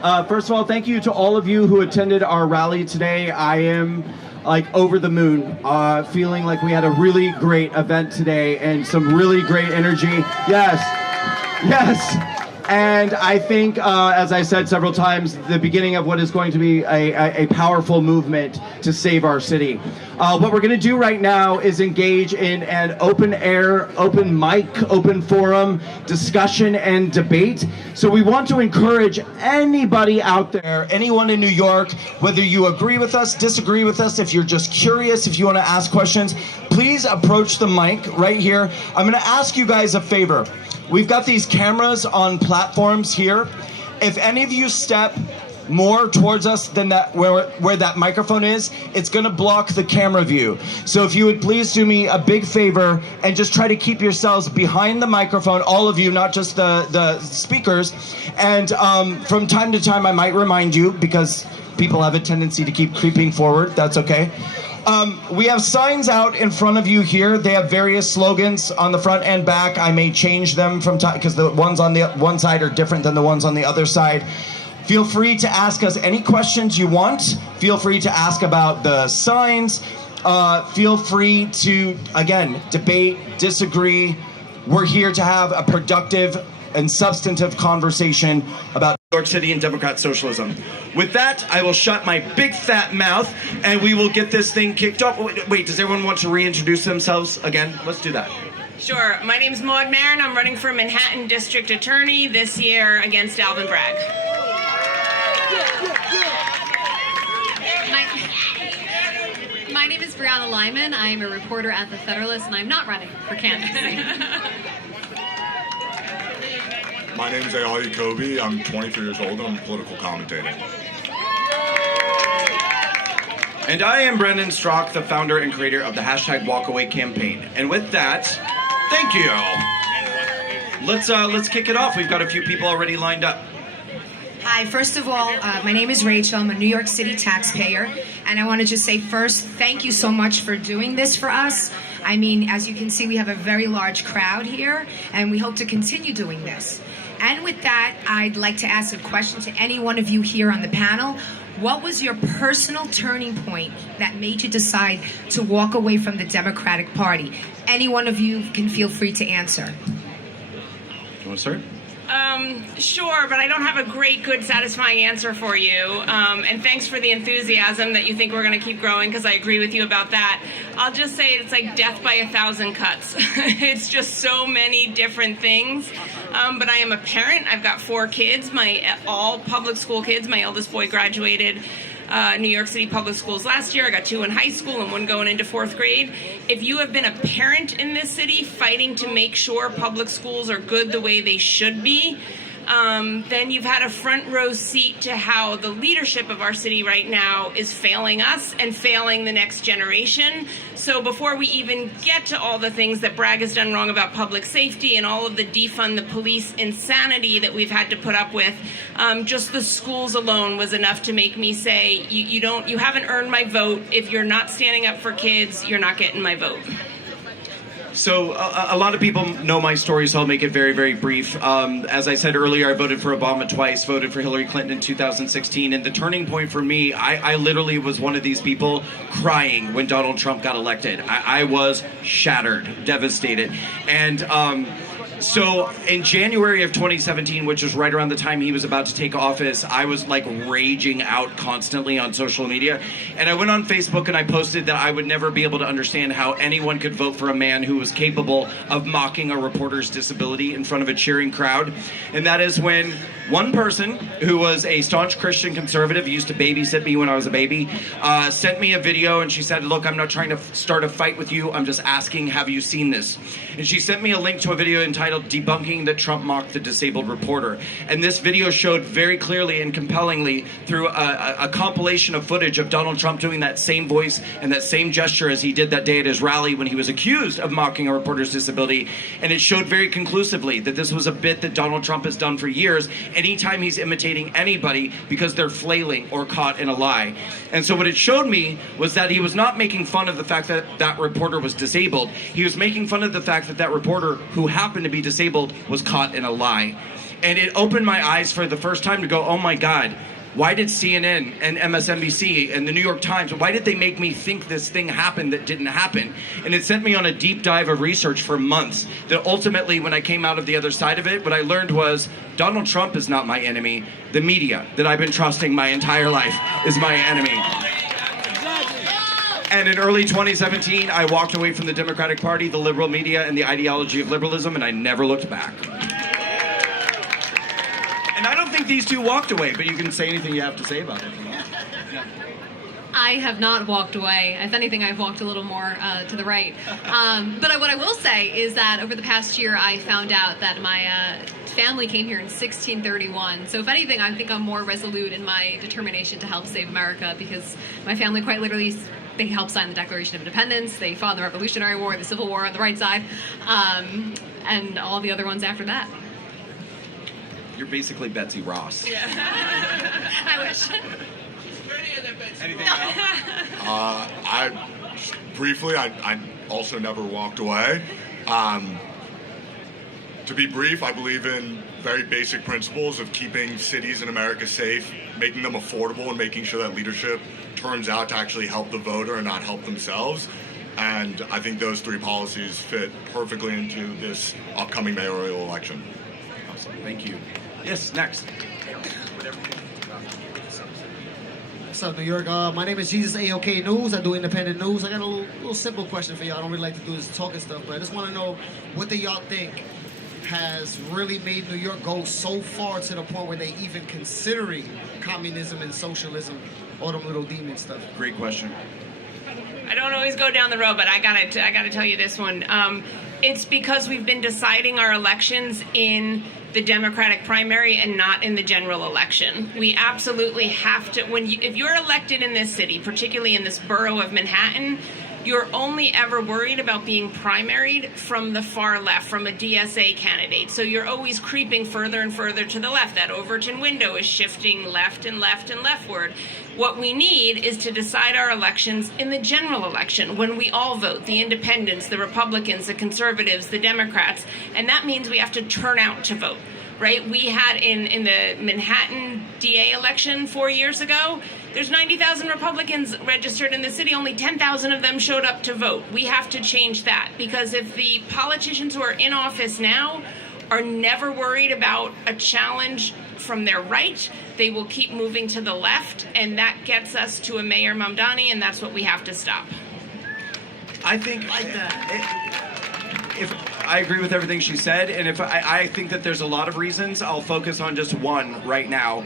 First of all, thank you to all of you who attended our rally today. I am over the moon, feeling like we had a really great event today and some really great energy. Yes, yes. And I think, as I said several times, the beginning of what is going to be a powerful movement to save our city. What we're going to do right now is engage in an open air, open mic, open forum discussion and debate. So we want to encourage anybody out there, anyone in New York, whether you agree with us, disagree with us, if you're just curious, if you want to ask questions, please approach the mic right here. I'm going to ask you guys a favor. We've got these cameras on platforms here. If any of you step more towards us than that, where that microphone is, it's gonna block the camera view. So if you would please do me a big favor and just try to keep yourselves behind the microphone, all of you, not just the speakers. And from time to time, I might remind you, because people have a tendency to keep creeping forward, that's okay. We have signs out in front of you here. They have various slogans on the front and back. I may change them from time, because the ones on the one side are different than the ones on the other side. Feel free to ask us any questions you want. Feel free to ask about the signs. Feel free to, again, debate, disagree. We're here to have a productive and substantive conversation about New York City and Democrat socialism. With that, I will shut my big fat mouth and we will get this thing kicked off. Wait, does everyone want to reintroduce themselves again? Let's do that. Sure. My name's Maud Marin. I'm running for Manhattan District Attorney this year against Alvin Bragg. My name is Brianna Lyman. I'm a reporter at The Federalist, and I'm not running for candidacy. My name is Ayali Kobe. I'm 23 years old and I'm a political commentator. And I am Brendan Straka, the founder and creator of the #WalkAway campaign. And with that, thank you. Let's kick it off. We've got a few people already lined up. Hi, first of all, my name is Rachel. I'm a New York City taxpayer. And I want to just say first, thank you so much for doing this for us. I mean, as you can see, we have a very large crowd here, and we hope to continue doing this. And with that, I'd like to ask a question to any one of you here on the panel. What was your personal turning point that made you decide to walk away from the Democratic Party? Any one of you can feel free to answer. You want to start? Sure, but I don't have a great, good, satisfying answer for you. And thanks for the enthusiasm that you think we're going to keep growing, because I agree with you about that. I'll just say it's like death by 1,000 cuts. It's just so many different things. But I am a parent. I've got 4 kids, all public school kids. My eldest boy graduated New York City public schools last year. I got 2 in high school and 1 going into 4th grade. If you have been a parent in this city fighting to make sure public schools are good the way they should be, then you've had a front row seat to how the leadership of our city right now is failing us and failing the next generation. So before we even get to all the things that Bragg has done wrong about public safety and all of the defund the police insanity that we've had to put up with, just the schools alone was enough to make me say, you haven't earned my vote. If you're not standing up for kids, you're not getting my vote. So a lot of people know my story, so I'll make it very, very brief. As I said earlier, I voted for Obama twice, voted for Hillary Clinton in 2016, and the turning point for me, I literally was one of these people crying when Donald Trump got elected. I was shattered, devastated. And so in January of 2017, which was right around the time he was about to take office, I was like raging out constantly on social media. And I went on Facebook and I posted that I would never be able to understand how anyone could vote for a man who was capable of mocking a reporter's disability in front of a cheering crowd. And that is when one person who was a staunch Christian conservative, used to babysit me when I was a baby, sent me a video and she said, look, I'm not trying to start a fight with you. I'm just asking, have you seen this? And she sent me a link to a video entitled Debunking that Trump Mocked the Disabled Reporter. And this video showed very clearly and compellingly through a compilation of footage of Donald Trump doing that same voice and that same gesture as he did that day at his rally when he was accused of mocking a reporter's disability. And it showed very conclusively that this was a bit that Donald Trump has done for years anytime he's imitating anybody because they're flailing or caught in a lie. And so what it showed me was that he was not making fun of the fact that that reporter was disabled. He was making fun of the fact that that reporter, who happened to be disabled, was caught in a lie. And it opened my eyes for the first time to go, oh my God, why did CNN and MSNBC and the New York Times, why did they make me think this thing happened that didn't happen? And it sent me on a deep dive of research for months that ultimately, when I came out of the other side of it, what I learned was Donald Trump is not my enemy. The media that I've been trusting my entire life is my enemy. And in early 2017, I walked away from the Democratic Party, the liberal media, and the ideology of liberalism, and I never looked back. And I don't think these two walked away, but you can say anything you have to say about it. I have not walked away. If anything, I've walked a little more to the right. But what I will say is that over the past year, I found out that my family came here in 1631. So if anything, I think I'm more resolute in my determination to help save America, because my family quite literally, they helped sign the Declaration of Independence. They fought in the Revolutionary War, the Civil War on the right side, and all the other ones after that. You're basically Betsy Ross. Yeah. I wish. Anything else? I also never walked away. To be brief, I believe in very basic principles of keeping cities in America safe, making them affordable, and making sure that leadership turns out to actually help the voter and not help themselves. And I think those three policies fit perfectly into this upcoming mayoral election. Awesome. Thank you. Yes, next. What's up, New York? My name is Jesus AOK News. I do independent news. I got a little simple question for y'all. I don't really like to do this talking stuff, but I just want to know, what do y'all think has really made New York go so far to the point where they even considering communism and socialism, all them little demon stuff? Great question. I don't always go down the road, but I gotta tell you this one. It's because we've been deciding our elections in the Democratic primary and not in the general election. We absolutely have to, if you're elected in this city, particularly in this borough of Manhattan, you're only ever worried about being primaried from the far left, from a DSA candidate. So you're always creeping further and further to the left. That Overton window is shifting left and left and leftward. What we need is to decide our elections in the general election, when we all vote, the independents, the Republicans, the conservatives, the Democrats, and that means we have to turn out to vote. Right? We had in the Manhattan DA election 4 years ago, there's 90,000 Republicans registered in the city. Only 10,000 of them showed up to vote. We have to change that, because if the politicians who are in office now are never worried about a challenge from their right, they will keep moving to the left, and that gets us to a Mayor Mamdani, and that's what we have to stop. I think if I agree with everything she said, and if I think that there's a lot of reasons. I'll focus on just one right now,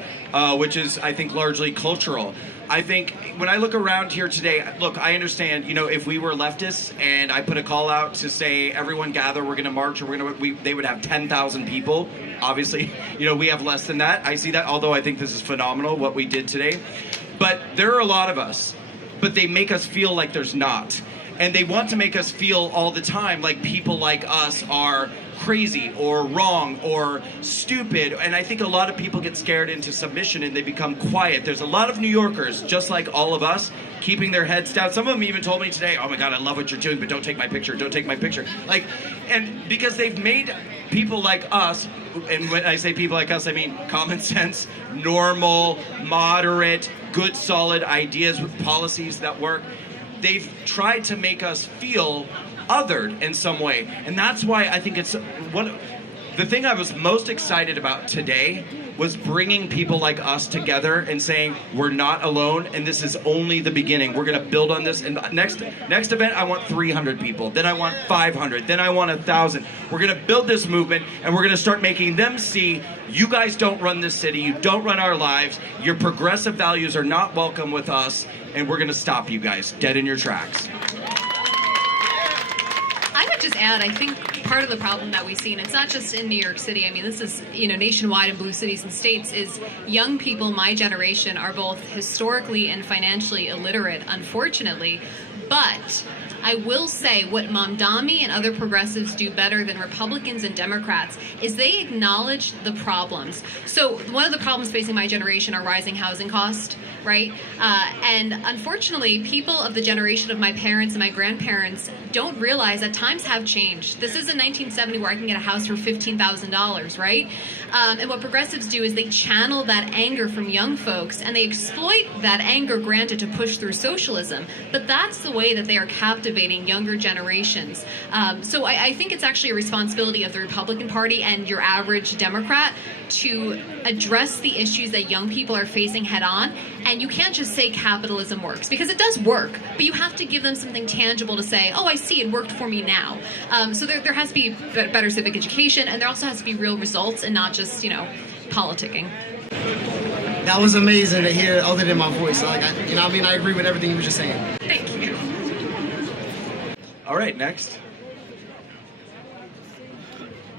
which is, I think, largely cultural. I think when I look around here today, look, I understand, if we were leftists and I put a call out to say, everyone gather, we're going to march, or they would have 10,000 people. Obviously, we have less than that. I see that, although I think this is phenomenal what we did today. But there are a lot of us, but they make us feel like there's not. And they want to make us feel all the time like people like us are crazy or wrong or stupid. And I think a lot of people get scared into submission and they become quiet. There's a lot of New Yorkers, just like all of us, keeping their heads down. Some of them even told me today, oh my God, I love what you're doing, but don't take my picture, don't take my picture. And because they've made people like us, and when I say people like us, I mean common sense, normal, moderate, good, solid ideas with policies that work. They've tried to make us feel othered in some way. And that's why I think the thing I was most excited about today was bringing people like us together and saying, we're not alone, and this is only the beginning. We're gonna build on this. And next event, I want 300 people. Then I want 500. Then I want 1,000. We're gonna build this movement, and we're gonna start making them see, you guys don't run this city. You don't run our lives. Your progressive values are not welcome with us, and we're gonna stop you guys dead in your tracks. I would just add, I think part of the problem that we see, and it's not just in New York City, I mean, this is, nationwide in blue cities and states, is young people, my generation, are both historically and financially illiterate, unfortunately, but I will say what Mamdani and other progressives do better than Republicans and Democrats is they acknowledge the problems. So one of the problems facing my generation are rising housing costs, right? And unfortunately, people of the generation of my parents and my grandparents don't realize that times have changed. This isn't 1970 where I can get a house for $15,000, right? And what progressives do is they channel that anger from young folks and they exploit that anger granted to push through socialism. But that's the way that they are captivating younger generations. So I think it's actually a responsibility of the Republican Party and your average Democrat to address the issues that young people are facing head on. And you can't just say capitalism works, because it does work, but you have to give them something tangible to say, oh, I see, it worked for me now. So there has to be better civic education, and there also has to be real results and not just, politicking. That was amazing to hear, other than my voice. Like, I agree with everything you were just saying. Thank you. All right, next.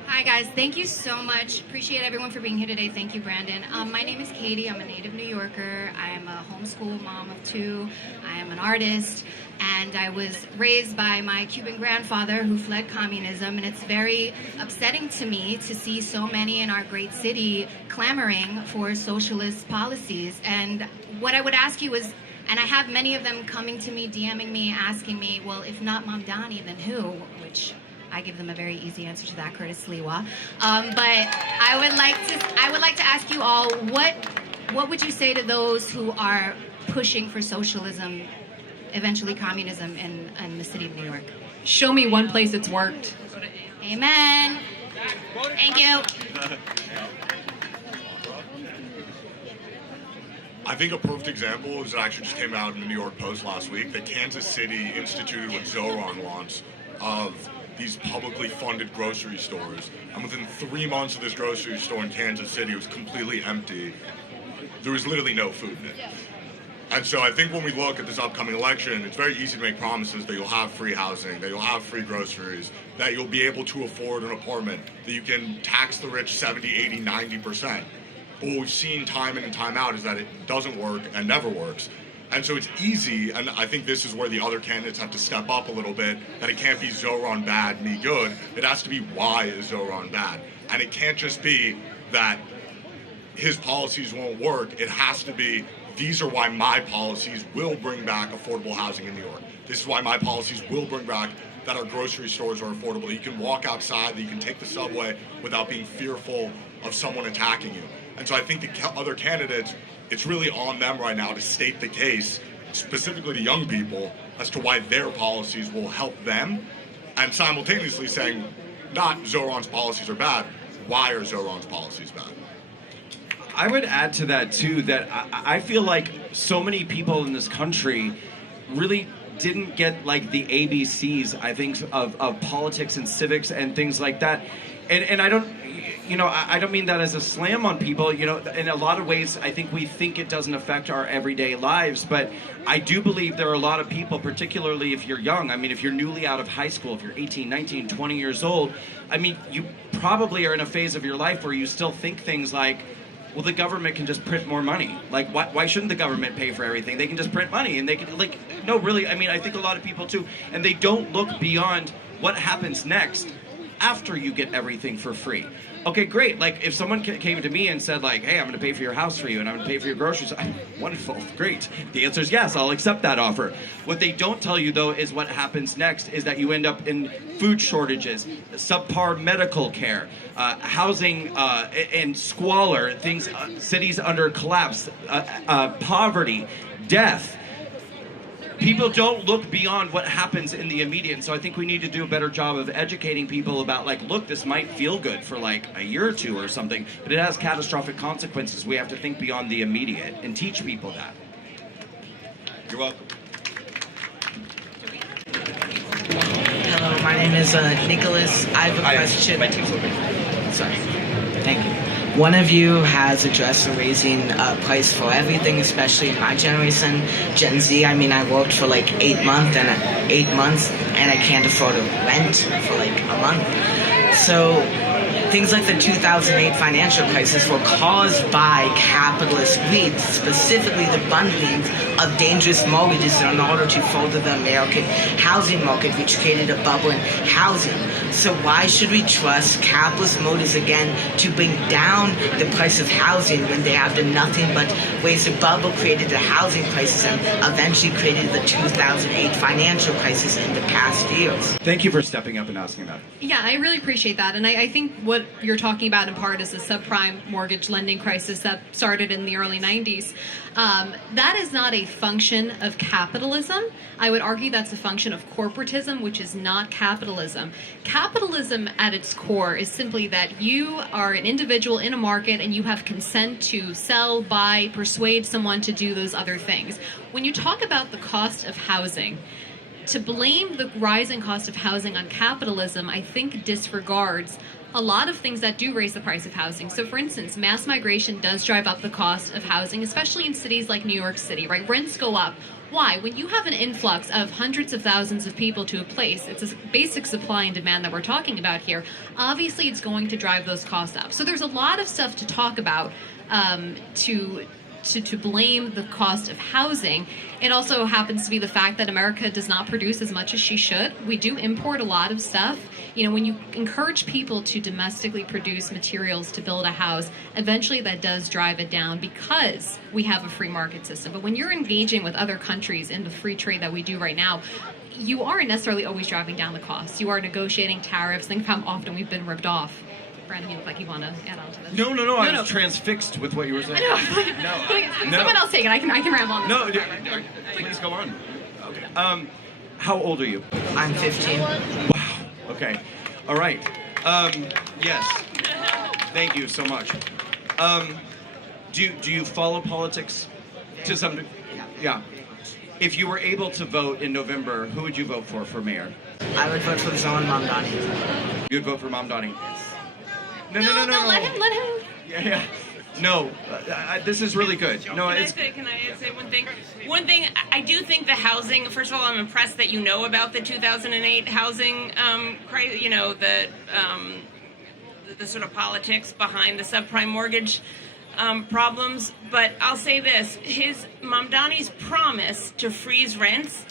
Hi guys, thank you so much. Appreciate everyone for being here today. Thank you, Brandon. My name is Katie. I'm a native New Yorker. I am a homeschool mom of 2. I am an artist, and I was raised by my Cuban grandfather who fled communism, and it's very upsetting to me to see so many in our great city clamoring for socialist policies. And what I would ask you is, and I have many of them coming to me, DMing me, asking me, well, if not Mamdani, then who? Which I give them a very easy answer to that, Curtis Lewa. But I would like to ask you all, what would you say to those who are pushing for socialism, eventually communism in the city of New York? Show me one place it's worked. Amen. Thank you. I think a perfect example is, it actually just came out in the New York Post last week, that Kansas City instituted what Zoran wants of these publicly funded grocery stores. And within 3 months of this grocery store in Kansas City, it was completely empty. There was literally no food in it. And so I think when we look at this upcoming election, it's very easy to make promises that you'll have free housing, that you'll have free groceries, that you'll be able to afford an apartment, that you can tax the rich 70, 80, 90%. But what we've seen time in and time out is that it doesn't work and never works. And so it's easy, and I think this is where the other candidates have to step up a little bit, that it can't be Zoran bad, me good. It has to be, why is Zoran bad? And it can't just be that his policies won't work. It has to be, these are why my policies will bring back affordable housing in New York. This is why my policies will bring back that our grocery stores are affordable, that you can walk outside, that you can take the subway without being fearful of someone attacking you. And so I think the other candidates, it's really on them right now to state the case, specifically to young people, as to why their policies will help them, and simultaneously saying, not Zoran's policies are bad, why are Zoran's policies bad? I would add to that too, that I feel like so many people in this country really didn't get like the ABCs, I think, of politics and civics and things like that. And I don't, I don't mean that as a slam on people. In a lot of ways, I think we think it doesn't affect our everyday lives, but I do believe there are a lot of people, particularly if you're young. I mean, if you're newly out of high school, if you're 18, 19, 20 years old, I mean, you probably are in a phase of your life where you still think things like, well, the government can just print more money. Like, why shouldn't the government pay for everything? They can just print money, and they can, no, really, I mean, I think a lot of people too, and they don't look beyond what happens next after you get everything for free. Okay, great. Like, if someone came to me and said, like, hey, I'm going to pay for your house for you, and I'm going to pay for your groceries, wonderful, great. The answer is yes, I'll accept that offer. What they don't tell you, though, is what happens next is that you end up in food shortages, subpar medical care, housing and squalor, things, cities under collapse, poverty, death. People don't look beyond what happens in the immediate, so I think we need to do a better job of educating people about, like, look, this might feel good for like a year or two or something, but it has catastrophic consequences. We have to think beyond the immediate and teach people that. You're welcome. Hello, my name is Nicholas. I have a question. My team's open. Sorry. Thank you. One of you has addressed raising price for everything, especially in my generation, Gen Z. I mean, I worked for like 8 months and I can't afford a rent for like a month. So things like the 2008 financial crisis were caused by capitalist greed, specifically the bundling of dangerous mortgages in order to further the American housing market, which created a bubble in housing. So why should we trust capitalist motives again to bring down the price of housing when they have done nothing but raise the bubble, created the housing crisis, and eventually created the 2008 financial crisis in the past years? Thank you for stepping up and asking that. Yeah, I really appreciate that. And I think what you're talking about in part is the subprime mortgage lending crisis that started in the early 90s. That is not a function of capitalism. I would argue that's a function of corporatism, which is not capitalism. Capitalism at its core is simply that you are an individual in a market and you have consent to sell, buy, persuade someone to do those other things. When you talk about the cost of housing, to blame the rising cost of housing on capitalism, I think disregards a lot of things that do raise the price of housing. So for instance, mass migration does drive up the cost of housing, especially in cities like New York City, right? Rents go up. Why? When you have an influx of hundreds of thousands of people to a place, it's a basic supply and demand that we're talking about here. Obviously, it's going to drive those costs up. So there's a lot of stuff to talk about to blame the cost of housing. It also happens to be the fact that America does not produce as much as she should. We do import a lot of stuff. You know, when you encourage people to domestically produce materials to build a house, eventually that does drive it down because we have a free market system. But when you're engaging with other countries in the free trade that we do right now, you aren't necessarily always driving down the costs. You are negotiating tariffs. Think of how often we've been ripped off. Brandon, you look like you want to add on to this. No, I was transfixed with what you were saying. I know. Someone else take it. I can ramble on this. No, please go on. Okay. How old are you? I'm 15. Wow. Okay. All right. Yes. Thank you so much. Do you follow politics to some degree? Yeah. If you were able to vote in November, who would you vote for mayor? I would vote for Zoran Mamdani. You'd vote for Mamdani? No. Let him. Yeah. No, this is really good. No, Can I say one thing? One thing, I do think the housing. First of all, I'm impressed that you know about the 2008 housing crisis. You know the sort of politics behind the subprime mortgage problems. But I'll say this: Mamdani's promise to freeze rents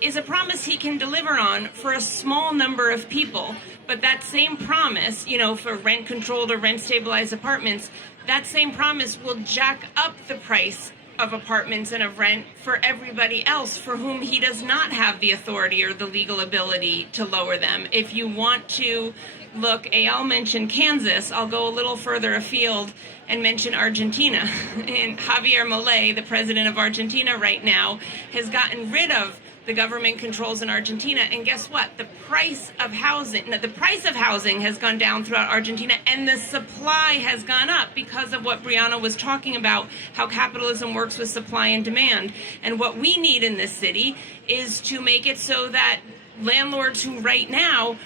is a promise he can deliver on for a small number of people. But that same promise, you know, for rent-controlled or rent-stabilized apartments, that same promise will jack up the price of apartments and of rent for everybody else for whom he does not have the authority or the legal ability to lower them. If you want to look, Eyal mentioned Kansas, I'll go a little further afield and mention Argentina. And Javier Milei, the president of Argentina right now, has gotten rid of the government controls in Argentina, and guess what? The price of housing has gone down throughout Argentina, and the supply has gone up because of what Brianna was talking about, how capitalism works with supply and demand. And what we need in this city is to make it so that landlords who right now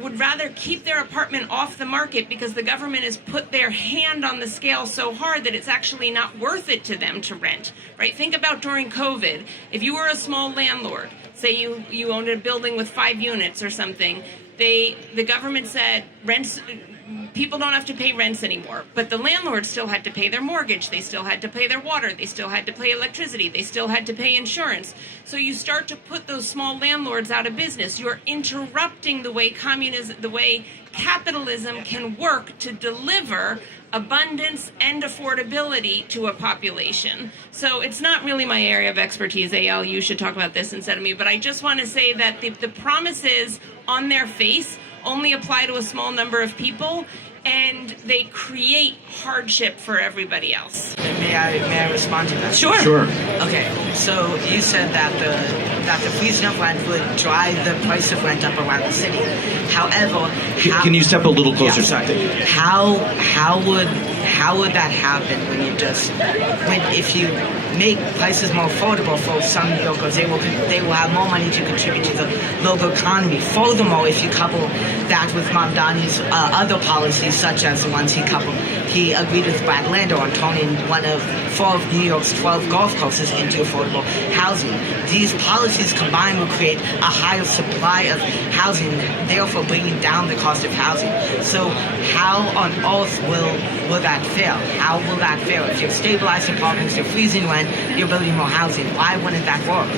would rather keep their apartment off the market because the government has put their hand on the scale so hard that it's actually not worth it to them to rent, right? Think about during COVID. If you were a small landlord, say you owned a building with 5 units or something, the government said people don't have to pay rents anymore, but the landlords still had to pay their mortgage, they still had to pay their water, they still had to pay electricity, they still had to pay insurance. So you start to put those small landlords out of business. You're interrupting the way capitalism can work to deliver abundance and affordability to a population. So it's not really my area of expertise, Eyal, you should talk about this instead of me, but I just want to say that the promises on their face only apply to a small number of people, and they create hardship for everybody else. May I respond to that? Sure. Okay, so you said that the freezing of rent would drive the price of rent up around the city. However, can you step a little closer? Yeah, sorry. How would how would that happen if you make prices more affordable for some New Yorkers, they will have more money to contribute to the local economy. Furthermore, if you couple that with Mamdani's other policies, such as the ones he agreed with Brad Lander on turning one of 4 of New York's 12 golf courses into affordable housing. These policies combined will create a higher supply of housing, therefore bringing down the cost of housing. So how on earth will that fail? How will that fail? If you're stabilizing apartments, you're freezing rent, you're building more housing. Why wouldn't that work?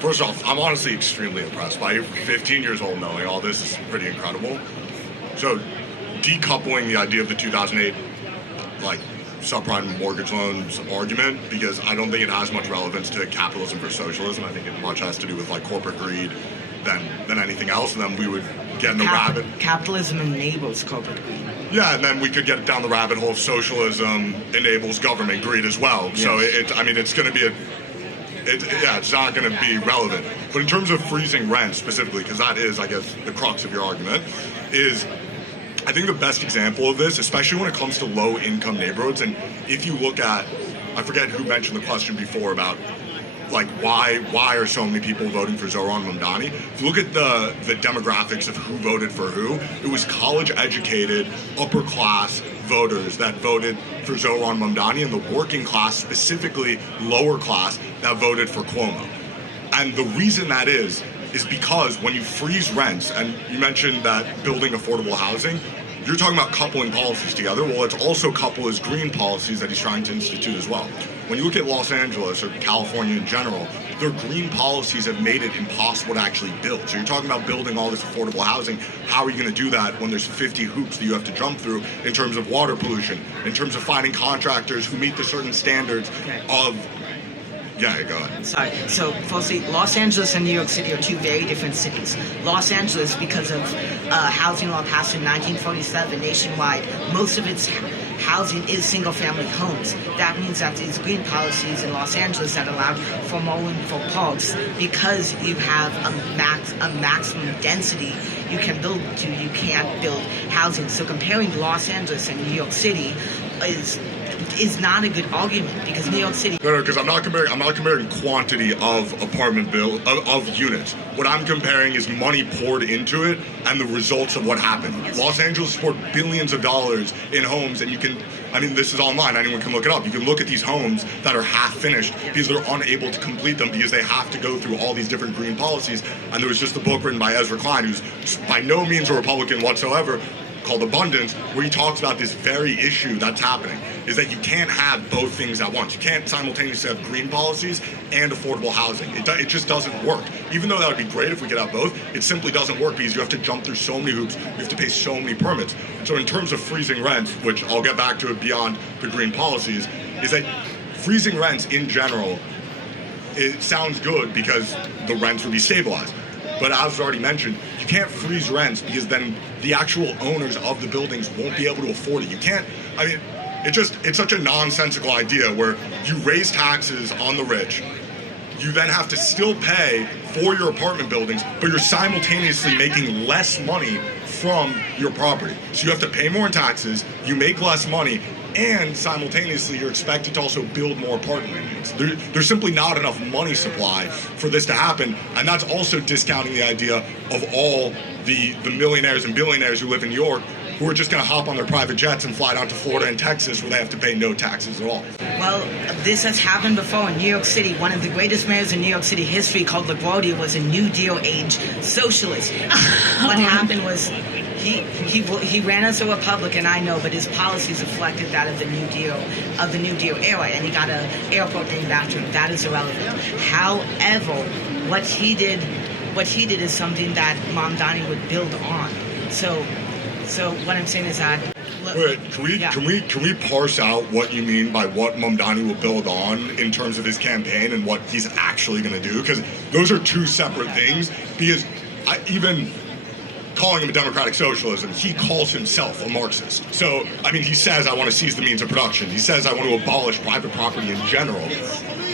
First off, I'm honestly extremely impressed by you. 15 years old knowing all this is pretty incredible. So decoupling the idea of the 2008 subprime mortgage loans argument, because I don't think it has much relevance to capitalism versus socialism. I think it much has to do with corporate greed than anything else, and then we would get in the rabbit. Capitalism enables corporate greed. Yeah, and then we could get down the rabbit hole of socialism enables government greed as well. Yes. So it's going to be it's not going to be relevant. But in terms of freezing rent specifically, because that is, I guess, the crux of your argument, is I think the best example of this, especially when it comes to low-income neighborhoods, and if you look at, I forget who mentioned the question before about why are so many people voting for Zohran Mamdani? If you look at the demographics of who voted for who, it was college-educated, upper-class voters that voted for Zohran Mamdani, and the working class, specifically lower class, that voted for Cuomo. And the reason that is because when you freeze rents, and you mentioned that building affordable housing, you're talking about coupling policies together. Well, let's also couple his green policies that he's trying to institute as well. When you look at Los Angeles or California in general, their green policies have made it impossible to actually build. So you're talking about building all this affordable housing. How are you going to do that when there's 50 hoops that you have to jump through in terms of water pollution, in terms of finding contractors who meet the certain standards of... Yeah, go ahead. Sorry. So, firstly, Los Angeles and New York City are two very different cities. Los Angeles, because of housing law passed in 1947 nationwide, most of its housing is single-family homes. That means that these green policies in Los Angeles that allowed for more room for parks, because you have a maximum density you can build to, you can't build housing. So comparing Los Angeles and New York City is not a good argument, because New York City... No, because I'm not comparing quantity of apartment of units. What I'm comparing is money poured into it and the results of what happened. Yes. Los Angeles poured billions of dollars in homes, and this is online, anyone can look it up. You can look at these homes that are half finished because they're unable to complete them because they have to go through all these different green policies. And there was just a book written by Ezra Klein, who's by no means a Republican whatsoever, called Abundance, where he talks about this very issue that's happening, is that you can't have both things at once. You can't simultaneously have green policies and affordable housing. It just doesn't work. Even though that would be great if we could have both, it simply doesn't work because you have to jump through so many hoops, you have to pay so many permits. So in terms of freezing rents, which I'll get back to it beyond the green policies, is that freezing rents in general, it sounds good because the rents would be stabilized. But as already mentioned, you can't freeze rents because then the actual owners of the buildings won't be able to afford it. You can't, it's such a nonsensical idea where you raise taxes on the rich, you then have to still pay for your apartment buildings, but you're simultaneously making less money from your property. So you have to pay more in taxes, you make less money, and simultaneously you're expected to also build more apartment units. There's simply not enough money supply for this to happen, and that's also discounting the idea of all the millionaires and billionaires who live in New York who are just going to hop on their private jets and fly down to Florida and Texas where they have to pay no taxes at all. Well, this has happened before in New York City. One of the greatest mayors in New York City history, called LaGuardia, was a New Deal age socialist. What happened was he ran as a Republican, I know, but his policies reflected that of the New Deal era, and he got an airport named after him. That is irrelevant. However, what he did is something that Mamdani would build on. So what I'm saying is that... Wait, can we parse out what you mean by what Mamdani will build on in terms of his campaign and what he's actually going to do? Because those are two separate things. Because even calling him a democratic socialism, he calls himself a Marxist. So, he says, I want to seize the means of production. He says, I want to abolish private property in general.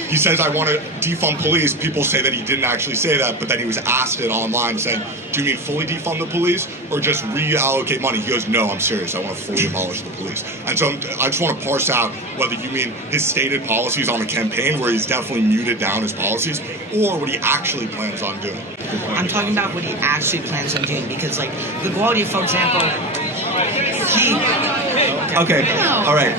he says, I want to defund police. People say that he didn't actually say that, but then he was asked it online saying, do you mean fully defund the police or just reallocate money? He goes, no, I'm serious. I want to fully abolish the police. And so I just want to parse out whether you mean his stated policies on the campaign, where he's definitely muted down his policies, or what he actually plans on doing. I'm talking about what he actually plans on doing, because like LaGuardia, for example, he... Okay, all right.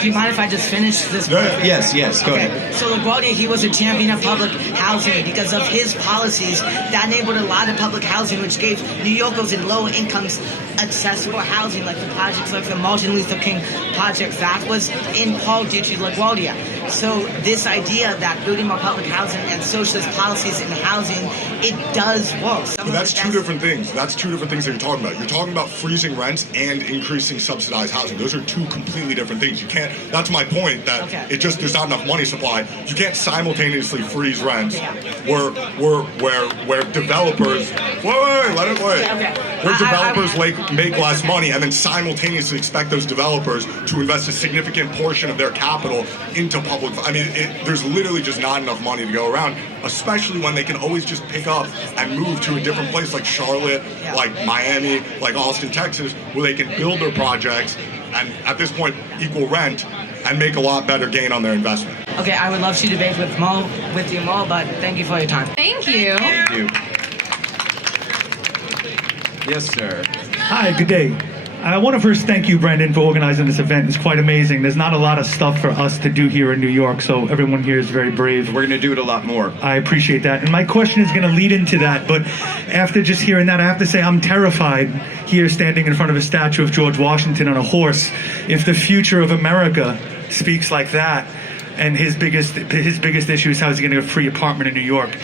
Do you mind if I just finish this? Yes, go ahead. So LaGuardia, he was a champion of public housing because of his policies that enabled a lot of public housing, which gave New Yorkers in low incomes accessible housing, like the projects like the Martin Luther King project. That was in part due to LaGuardia. So this idea that building more public housing and socialist policies in housing, it does work. But that's two different things. That's two different things that you're talking about. You're talking about freezing rents and increasing subsidized housing. Those are two completely different things. You can't, that's my point, that there's not enough money supply. You can't simultaneously freeze rents where developers, where developers make less money and then simultaneously expect those developers to invest a significant portion of their capital into public. I mean, there's literally just not enough money to go around, especially when they can always just pick up and move to a different place like Charlotte, like Miami, like Austin, Texas, where they can build their projects and at this point equal rent and make a lot better gain on their investment. Okay, I would love to debate with you, Mo, but thank you for your time. Thank you. Thank you. Yes, sir. Hi, good day. I want to first thank you, Brandon, for organizing this event. It's quite amazing. There's not a lot of stuff for us to do here in New York, so everyone here is very brave. We're going to do it a lot more. I appreciate that. And my question is going to lead into that, but after just hearing that, I have to say I'm terrified here standing in front of a statue of George Washington on a horse. If the future of America speaks like that, and his biggest issue is how he's going to get a free apartment in New York.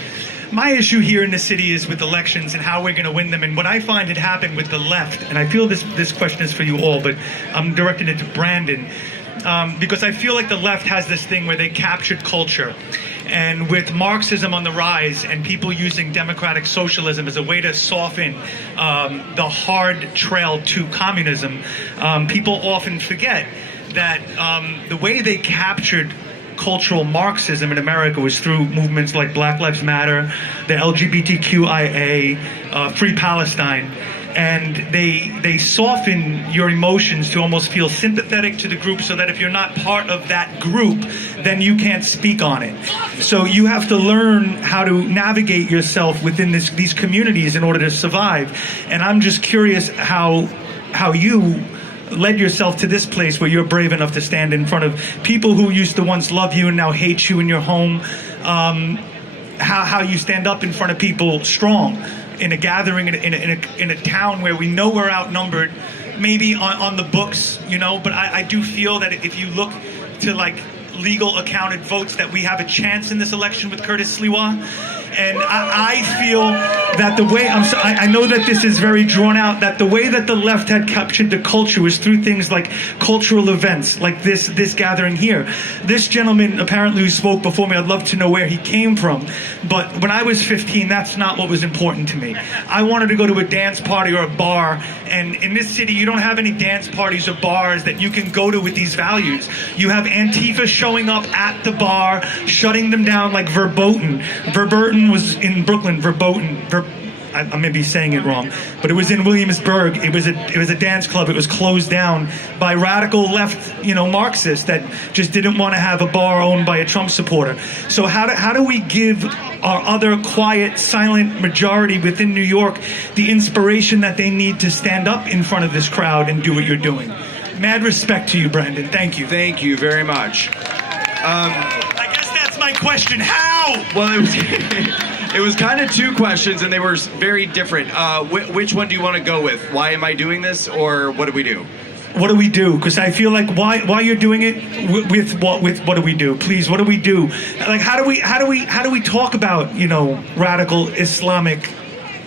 My issue here in the city is with elections and how we're going to win them. And what I find had happened with the left, and I feel this question is for you all, but I'm directing it to Brandon, because I feel like the left has this thing where they captured culture. And with Marxism on the rise and people using democratic socialism as a way to soften the hard trail to communism, people often forget that the way they captured cultural Marxism in America was through movements like Black Lives Matter, the LGBTQIA, Free Palestine, and they soften your emotions to almost feel sympathetic to the group, so that if you're not part of that group, then you can't speak on it. So you have to learn how to navigate yourself within these communities in order to survive. And I'm just curious how you led yourself to this place where you're brave enough to stand in front of people who used to once love you and now hate you in your home. How you stand up in front of people strong in a gathering in a town where we know we're outnumbered, maybe on the books, but I do feel that if you look to like legal accounted votes, that we have a chance in this election with Curtis Sliwa. And I feel that the way, I know that this is very drawn out, that the way that the left had captured the culture was through things like cultural events, like this gathering here. This gentleman apparently who spoke before me, I'd love to know where he came from. But when I was 15, that's not what was important to me. I wanted to go to a dance party or a bar, and in this city, you don't have any dance parties or bars that you can go to with these values. You have Antifa showing up at the bar, shutting them down like Verboten. Verboten was in Brooklyn. I may be saying it wrong, but it was in Williamsburg. It was a dance club. It was closed down by radical left, Marxists that just didn't want to have a bar owned by a Trump supporter. So how do we give our other quiet, silent majority within New York the inspiration that they need to stand up in front of this crowd and do what you're doing? Mad respect to you, Brandon. Thank you. Thank you very much. I guess that's my question. How? Well, it was kind of two questions, and they were very different. Which one do you want to go with? Why am I doing this, or what do we do? What do we do? Because I feel like why you're doing it with what do we do? Please, what do we do? Like how do we talk about radical Islamic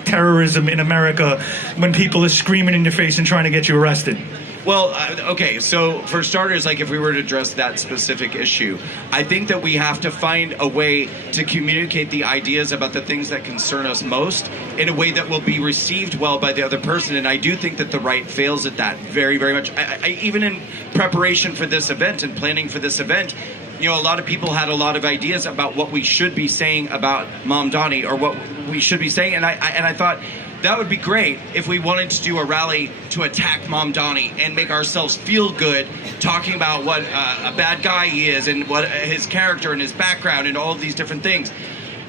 terrorism in America when people are screaming in your face and trying to get you arrested? Well, okay, so for starters, like if we were to address that specific issue, I think that we have to find a way to communicate the ideas about the things that concern us most in a way that will be received well by the other person. And I do think that the right fails at that very, very much. I even in preparation for this event and planning for this event, you know, a lot of people had a lot of ideas about what we should be saying about Mamdani, or what we should be saying, and I thought that would be great if we wanted to do a rally to attack Mamdani and make ourselves feel good, talking about what a bad guy he is and what his character and his background and all of these different things.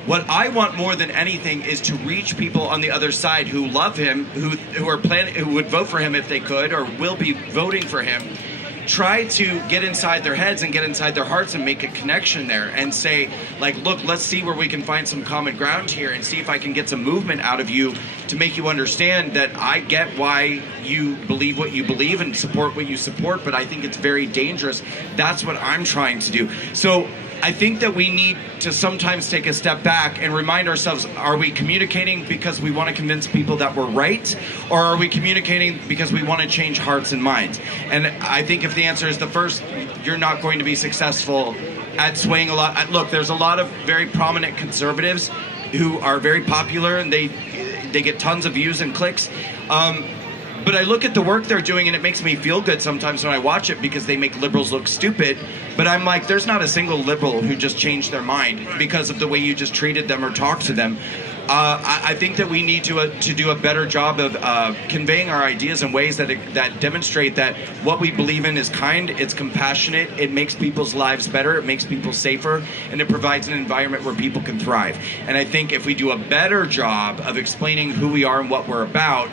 What I want more than anything is to reach people on the other side who love him, who would vote for him if they could, or will be voting for him. Try to get inside their heads and get inside their hearts and make a connection there and say, like, look, let's see where we can find some common ground here and see if I can get some movement out of you to make you understand that I get why you believe what you believe and support what you support, but I think it's very dangerous. That's what I'm trying to do. So I think that we need to sometimes take a step back and remind ourselves, are we communicating because we want to convince people that we're right? Or are we communicating because we want to change hearts and minds? And I think if the answer is the first, you're not going to be successful at swaying a lot. Look, there's a lot of very prominent conservatives who are very popular and they get tons of views and clicks. But I look at the work they're doing and it makes me feel good sometimes when I watch it, because they make liberals look stupid. But I'm like, there's not a single liberal who just changed their mind because of the way you just treated them or talked to them. I think that we need to do a better job of conveying our ideas in ways that demonstrate that what we believe in is kind, it's compassionate, it makes people's lives better, it makes people safer, and it provides an environment where people can thrive. And I think if we do a better job of explaining who we are and what we're about,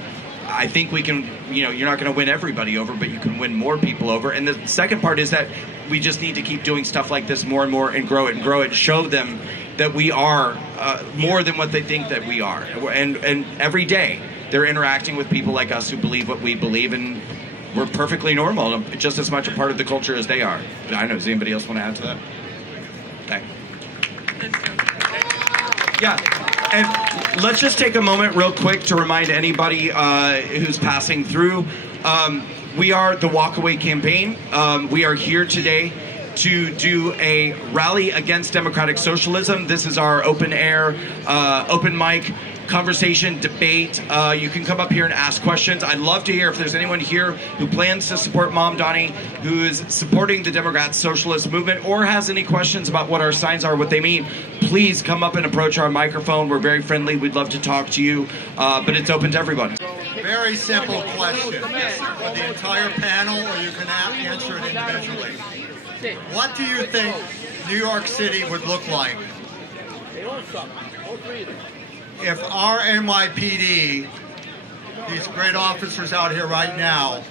I think we can, you know, you're not going to win everybody over, but you can win more people over. And the second part is that we just need to keep doing stuff like this more and more and grow it, show them that we are more than what they think that we are. And every day they're interacting with people like us who believe what we believe, and we're perfectly normal, just as much a part of the culture as they are. I don't know, does anybody else want to add to that? Okay. Yeah. And let's just take a moment real quick to remind anybody who's passing through. We are the WalkAway campaign. We are here today to do a rally against democratic socialism. This is our open air, open mic conversation, debate. You can come up here and ask questions. I'd love to hear if there's anyone here who plans to support Mamdani, who is supporting the Democrat Socialist movement, or has any questions about what our signs are, what they mean. Please come up and approach our microphone. We're very friendly. We'd love to talk to you, but it's open to everybody. Very simple question for the entire panel, or you can answer it individually. What do you think New York City would look like if our NYPD, these great officers out here right now,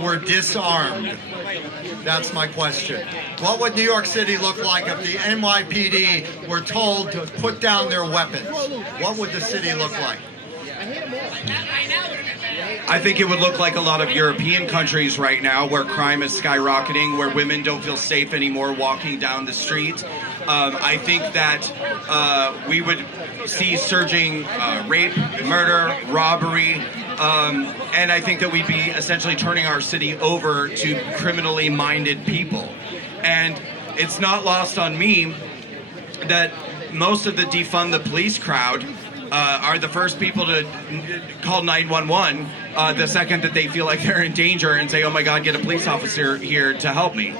were disarmed? That's my question. What would New York City look like if the NYPD were told to put down their weapons? What would the city look like? I think it would look like a lot of European countries right now, where crime is skyrocketing, where women don't feel safe anymore walking down the street. I think that we would see surging rape, murder, robbery, and I think that we'd be essentially turning our city over to criminally minded people. And it's not lost on me that most of the defund the police crowd are the first people to call 911 the second that they feel like they're in danger and say, oh my God, get a police officer here to help me.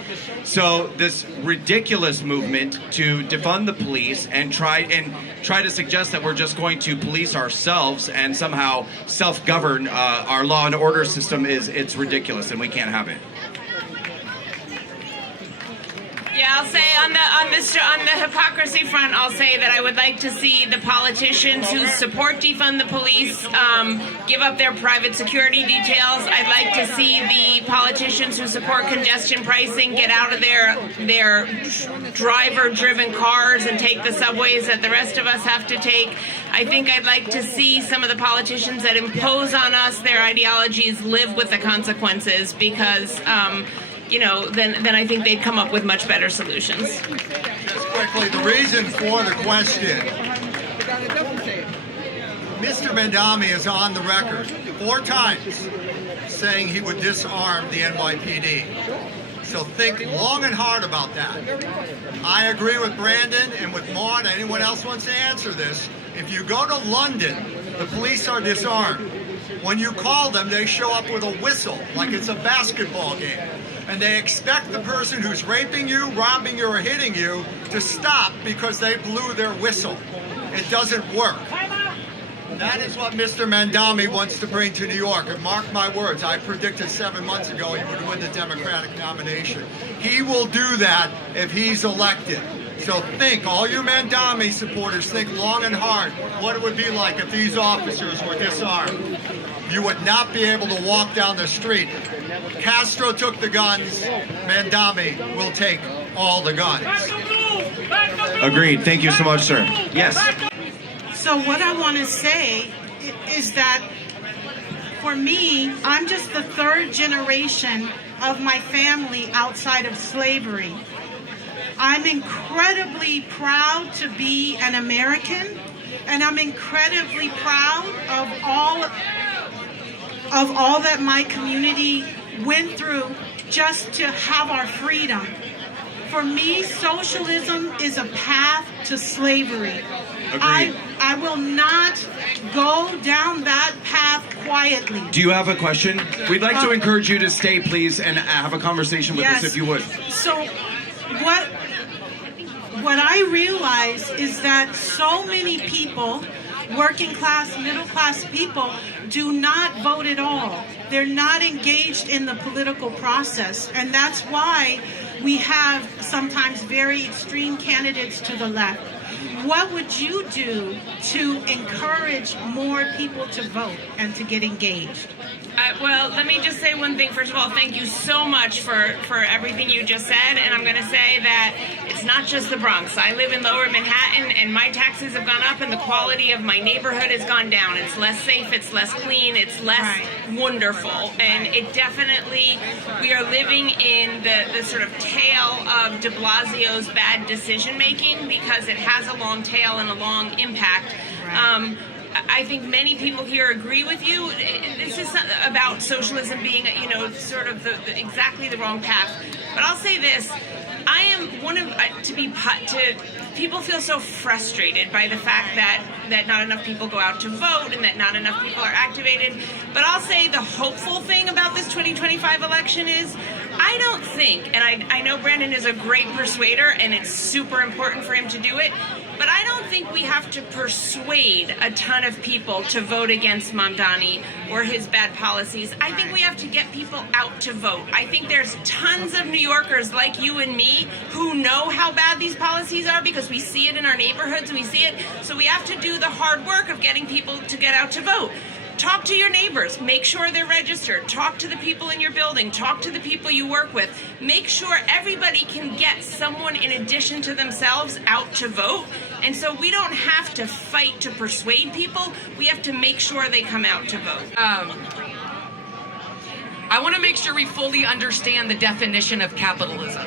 So this ridiculous movement to defund the police and try to suggest that we're just going to police ourselves and somehow self-govern our law and order system it's ridiculous, and we can't have it. Yeah, I'll say on the hypocrisy front, I'll say that I would like to see the politicians who support defund the police give up their private security details. I'd like to see the politicians who support congestion pricing get out of their driver-driven cars and take the subways that the rest of us have to take. I think I'd like to see some of the politicians that impose on us their ideologies live with the consequences, because you know, then I think they'd come up with much better solutions. Just quickly, the reason for the question. Mr. Mamdani is on the record 4 times saying he would disarm the NYPD. So think long and hard about that. I agree with Brandon and with Maud. Anyone else wants to answer this? If you go to London, the police are disarmed. When you call them, they show up with a whistle, like it's a basketball game. and they expect the person who's raping you, robbing you, or hitting you to stop because they blew their whistle. It doesn't work. That is what Mr. Mamdani wants to bring to New York. And mark my words, I predicted 7 months ago he would win the Democratic nomination. He will do that if he's elected. So think, all you Mamdani supporters, think long and hard what it would be like if these officers were disarmed. You would not be able to walk down the street. Castro took the guns, Mamdani will take all the guns. Agreed. Thank you so much, sir. Yes. So what I want to say is that for me, I'm just the third generation of my family outside of slavery. I'm incredibly proud to be an American, and I'm incredibly proud of all that my community went through just to have our freedom. For me, socialism is a path to slavery. Agreed. I will not go down that path quietly. Do you have a question? We'd like to encourage you to stay, please, and have a conversation with us if you would. So what I realize is that so many people, working class, middle class people, do not vote at all. They're not engaged in the political process. And that's why we have sometimes very extreme candidates to the left. What would you do to encourage more people to vote and to get engaged? Well, let me just say one thing. First of all, thank you so much for everything you just said. And I'm going to say that it's not just the Bronx. I live in Lower Manhattan, and my taxes have gone up, and the quality of my neighborhood has gone down. It's less safe, it's less clean, it's less wonderful. And it definitely, we are living in the sort of tail of de Blasio's bad decision-making, because it has a long tail and a long impact. I think many people here agree with you. This is about socialism being, sort of exactly the wrong path. But I'll say this: I am one of people feel so frustrated by the fact that not enough people go out to vote and that not enough people are activated. But I'll say the hopeful thing about this 2025 election is, I don't think, and I know Brandon is a great persuader, and it's super important for him to do it, but I don't think we have to persuade a ton of people to vote against Mamdani or his bad policies. I think we have to get people out to vote. I think there's tons of New Yorkers like you and me who know how bad these policies are, because we see it in our neighborhoods and we see it. So we have to do the hard work of getting people to get out to vote. Talk to your neighbors. Make sure they're registered. Talk to the people in your building. Talk to the people you work with. Make sure everybody can get someone in addition to themselves out to vote. And so we don't have to fight to persuade people. We have to make sure they come out to vote. I want to make sure we fully understand the definition of capitalism,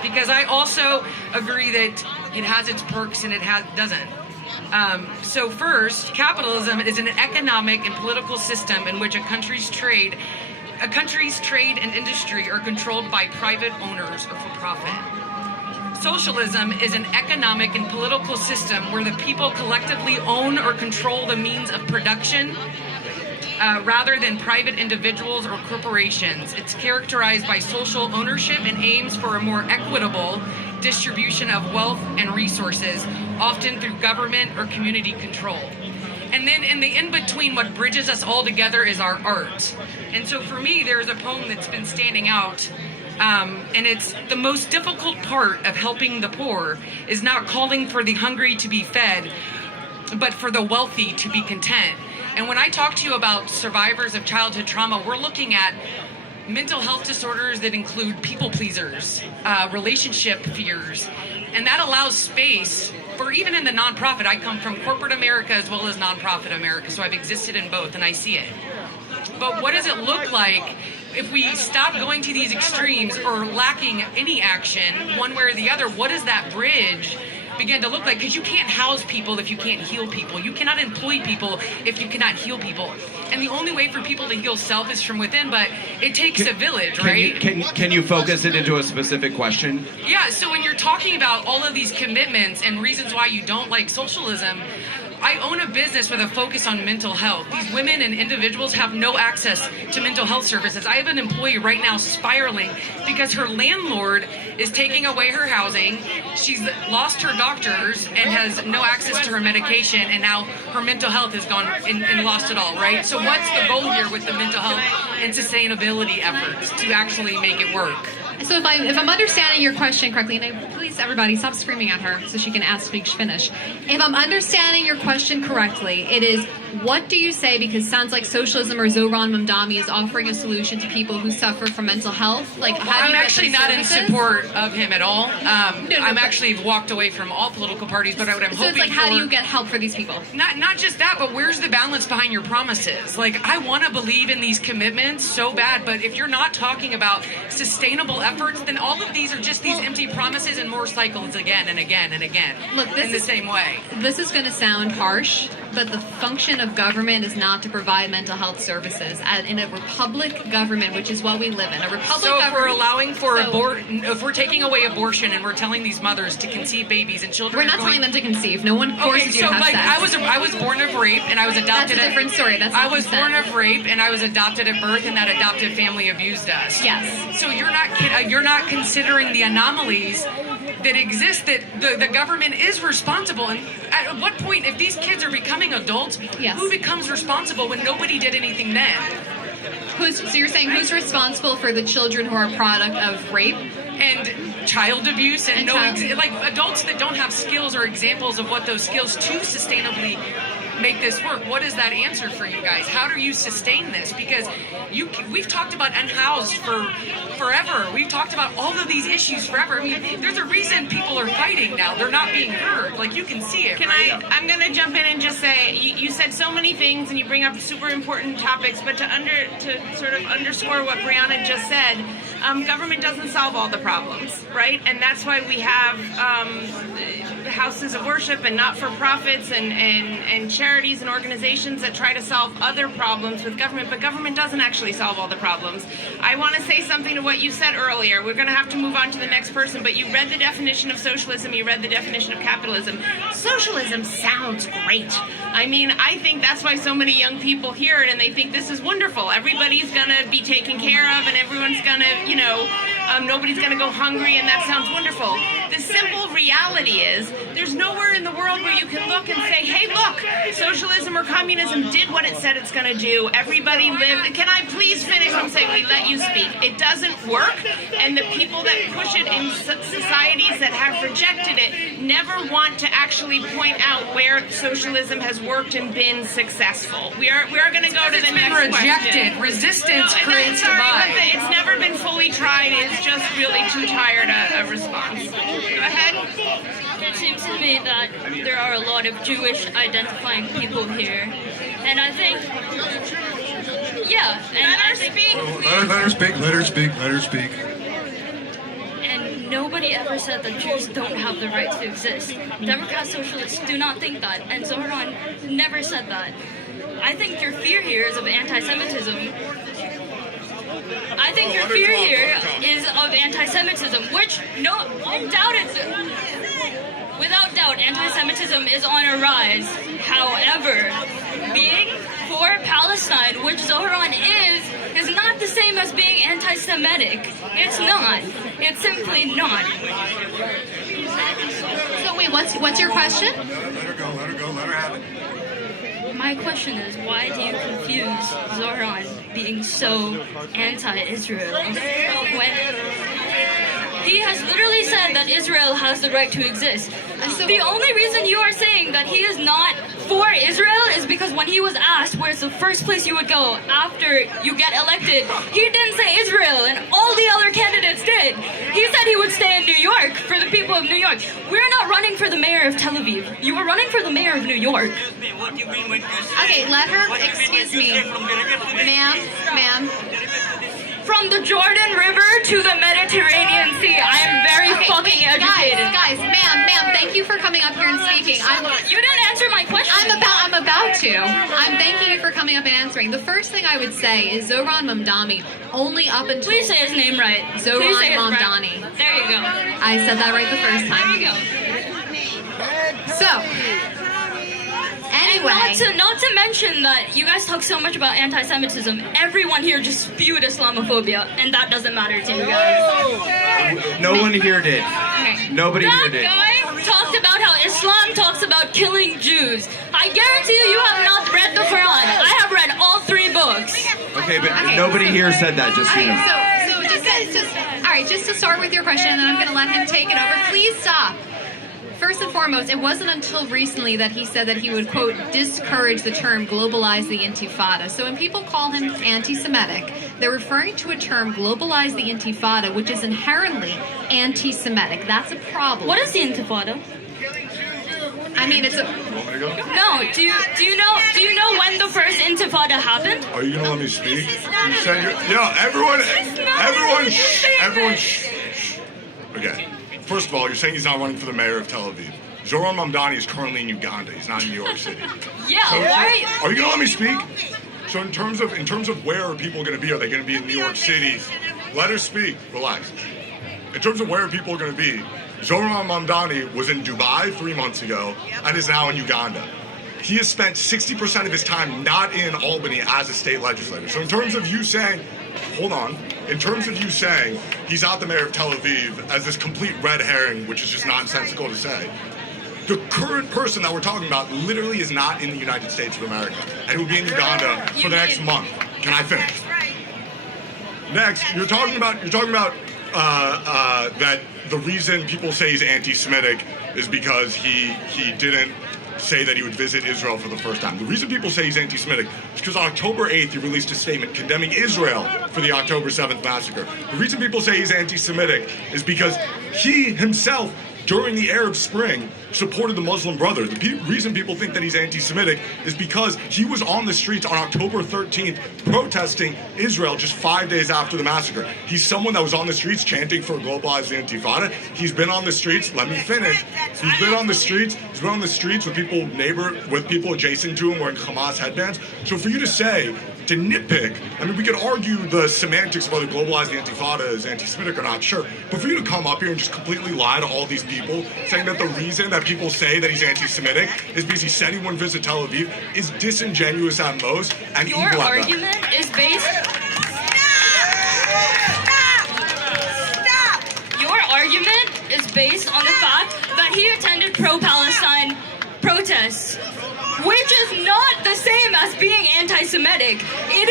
because I also agree that it has its perks and it doesn't. So first, capitalism is an economic and political system in which a country's trade and industry are controlled by private owners or for profit. Socialism is an economic and political system where the people collectively own or control the means of production rather than private individuals or corporations. It's characterized by social ownership and aims for a more equitable distribution of wealth and resources, often through government or community control. And then in the in-between, what bridges us all together is our art. And so for me, there's a poem that's been standing out, and it's the most difficult part of helping the poor is not calling for the hungry to be fed, but for the wealthy to be content. And when I talk to you about survivors of childhood trauma, we're looking at mental health disorders that include people pleasers, relationship fears, and that allows space for, even in the nonprofit. I come from corporate America as well as nonprofit America, so I've existed in both and I see it. But what does it look like if we stop going to these extremes or lacking any action one way or the other? What does that bridge begin to look like? Because you can't house people if you can't heal people. You cannot employ people if you cannot heal people. And the only way for people to heal self is from within, but it takes a village, right? Can you focus it into a specific question? Yeah, so when you're talking about all of these commitments and reasons why you don't like socialism, I own a business with a focus on mental health. These women and individuals have no access to mental health services. I have an employee right now spiraling because her landlord is taking away her housing. She's lost her doctors and has no access to her medication, and now her mental health has gone and lost it all, right? So what's the goal here with the mental health and sustainability efforts to actually make it work? So if I'm understanding your question correctly, and please everybody stop screaming at her so she can finish. If I'm understanding your question correctly, it is, what do you say, because it sounds like Socialism or Zohran Mamdani is offering a solution to people who suffer from mental health? Like, how do I'm you actually not in support of him at all. I'm actually walked away from all political parties, but what I'm hoping So it's like, how for, do you get help for these people? Not just that, but where's the balance behind your promises? Like, I want to believe in these commitments so bad, but if you're not talking about sustainable efforts, then all of these are just these empty promises and more cycles again and again and again. Look, in the same way. This is going to sound harsh, but the function of government is not to provide mental health services. In a republic government, which is what we live in, a republic so government. If we're allowing for if we're taking away abortion and we're telling these mothers to conceive babies and children, we're not telling them to conceive. No one forces you to have sex. I was born of rape and I was adopted. That's a different story. That's I was born of rape and I was adopted at birth, and that adoptive family abused us. Yes. So you're not considering the anomalies that exist, that the government is responsible. And at what point, if these kids are becoming adults, who becomes responsible when nobody did anything then? So you're saying who's responsible for the children who are a product of rape? And child abuse and like adults that don't have skills or examples of what those skills to sustainably make this work. What is that answer for you guys? How do you sustain this? Because we've talked about unhoused for forever. We've talked about all of these issues forever. I mean, there's a reason people are fighting now. They're not being heard. Like, you can see it. I'm going to jump in and just say, you said so many things and you bring up super important topics, but to sort of underscore what Brianna just said, government doesn't solve all the problems, right? And that's why we have houses of worship and not-for-profits and charities and organizations that try to solve other problems with government, but government doesn't actually solve all the problems. I want to say something to what you said earlier. We're going to have to move on to the next person, but you read the definition of socialism, you read the definition of capitalism. Socialism sounds great. I mean, I think that's why so many young people hear it and they think this is wonderful. Everybody's going to be taken care of and everyone's going to, nobody's going to go hungry, and that sounds wonderful. The simple reality is there's nowhere in the world where you can look and say, hey, look, socialism or communism did what it said it's going to do. Everybody lived. Can I please finish? I'm saying we let you speak. It doesn't work, and the people that push it in societies that have rejected it never want to actually point out where socialism has worked and been successful. We are going to go to the next rejected. question. Resistance creates sorry, divide. but it's never been fully tried. It's just really too tired a response. Go ahead. It seems to me that there are a lot of Jewish identifying people here. And I think, Let her speak. And nobody ever said that Jews don't have the right to exist. Democrat socialists do not think that, and Zohran never said that. I think your fear here is of anti-Semitism. I think your fear here is of anti-Semitism, which without doubt, anti-Semitism is on a rise. However, being for Palestine, which Zohran is not the same as being anti-Semitic. It's not. It's simply not. So wait, what's your question? Let her go, let her have it. My question is, why do you confuse Zohran being so anti-Israel when he has literally said that Israel has the right to exist? The only reason you are saying that he is not for Israel is because when he was asked where's the first place you would go after you get elected, he didn't say Israel, and all the other candidates did. He said he would stay in New York for the people of New York. We're not running for the mayor of Tel Aviv. You were running for the mayor of New York. Okay, let her, excuse me. Ma'am. From the Jordan River to the Mediterranean Sea, I am very fucking educated. Guys, ma'am, thank you for coming up here and speaking. You didn't answer my question. I'm about to. I'm thanking you for coming up and answering. The first thing I would say is Zohran Mamdani, only up until... Please say his name right. Zohran Mamdani. Right. There you go. I said that right the first time. There you go. So, anyway. Not to mention that you guys talk so much about anti-Semitism. Everyone here just spewed Islamophobia, and that doesn't matter to you guys. No one here did. Okay. Nobody here did. That guy talked about how Islam talks about killing Jews. I guarantee you have not read the Quran. I have read all 3 books. Okay, but nobody here said that, just so you know. All right, just to start with your question, and then I'm going to let him take it over. Please stop. First and foremost, it wasn't until recently that he said that he would, quote, discourage the term globalize the intifada. So when people call him anti-Semitic, they're referring to a term globalize the intifada, which is inherently anti-Semitic. That's a problem. What is the intifada? I mean, it's a... You want me to go? No. Do you know when the first intifada happened? Are you gonna let me speak? You said everyone. Shh. Okay. First of all, you're saying he's not running for the mayor of Tel Aviv. Zoran Mamdani is currently in Uganda. He's not in New York City. Yeah. So, Why? are you gonna let me speak? So in terms of where are people gonna be? Are they gonna be in New York City? Let her speak. Relax. In terms of where people are gonna be, Zoran Mamdani was in Dubai 3 months ago and is now in Uganda. He has spent 60% of his time not in Albany as a state legislator. So in terms of you saying, in terms of you saying he's not the mayor of Tel Aviv as this complete red herring, which is just nonsensical to say, the current person that we're talking about literally is not in the United States of America and will be in Uganda for the next month. Can I finish? Next, you're talking about that the reason people say he's anti-Semitic is because he didn't say that he would visit Israel for the first time. The reason people say he's anti-Semitic is because on October 8th he released a statement condemning Israel for the October 7th massacre. The reason people say he's anti-Semitic is because he himself, during the Arab Spring, supported the Muslim Brotherhood. The reason people think that he's anti-Semitic is because he was on the streets on October 13th protesting Israel just 5 days after the massacre. He's someone that was on the streets chanting for a globalized intifada. He's been on the streets, let me finish. He's been on the streets with people adjacent to him wearing Hamas headbands. So for you to say, to nitpick, I mean, we could argue the semantics of whether globalized the intifada is anti-Semitic or not, sure. But for you to come up here and just completely lie to all these people, saying that the reason that people say that he's anti-Semitic is because he said he wouldn't visit Tel Aviv is disingenuous at most and evil at best. Your argument is based... Your argument is based on the fact that he attended pro-Palestine protests, which is not the same as being anti-Semitic. It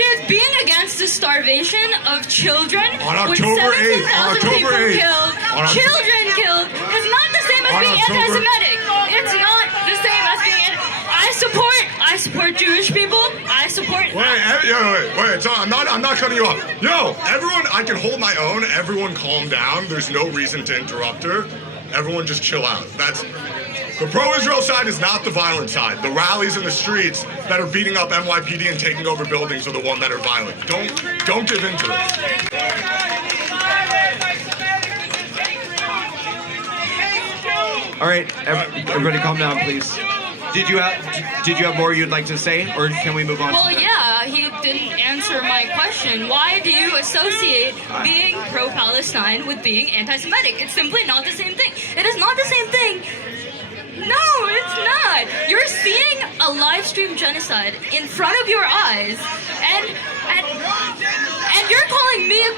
is being against the starvation of children with 17,000 people killed, children killed. It's not the same as being anti-Semitic. It's not the same as being. I support Jewish people. I support. Wait. So I'm not cutting you off. Yo, everyone, I can hold my own. Everyone, calm down. There's no reason to interrupt her. Everyone, just chill out. The pro-Israel side is not the violent side. The rallies in the streets that are beating up NYPD and taking over buildings are the one that are violent. Don't give in to it. All right, everybody calm down, please. Did you have more you'd like to say, or can we move on? Well, yeah, he didn't answer my question. Why do you associate being pro-Palestine with being anti-Semitic? It's simply not the same thing. It is not the same thing. No, it's not. You're seeing a live stream genocide in front of your eyes, and you're calling me a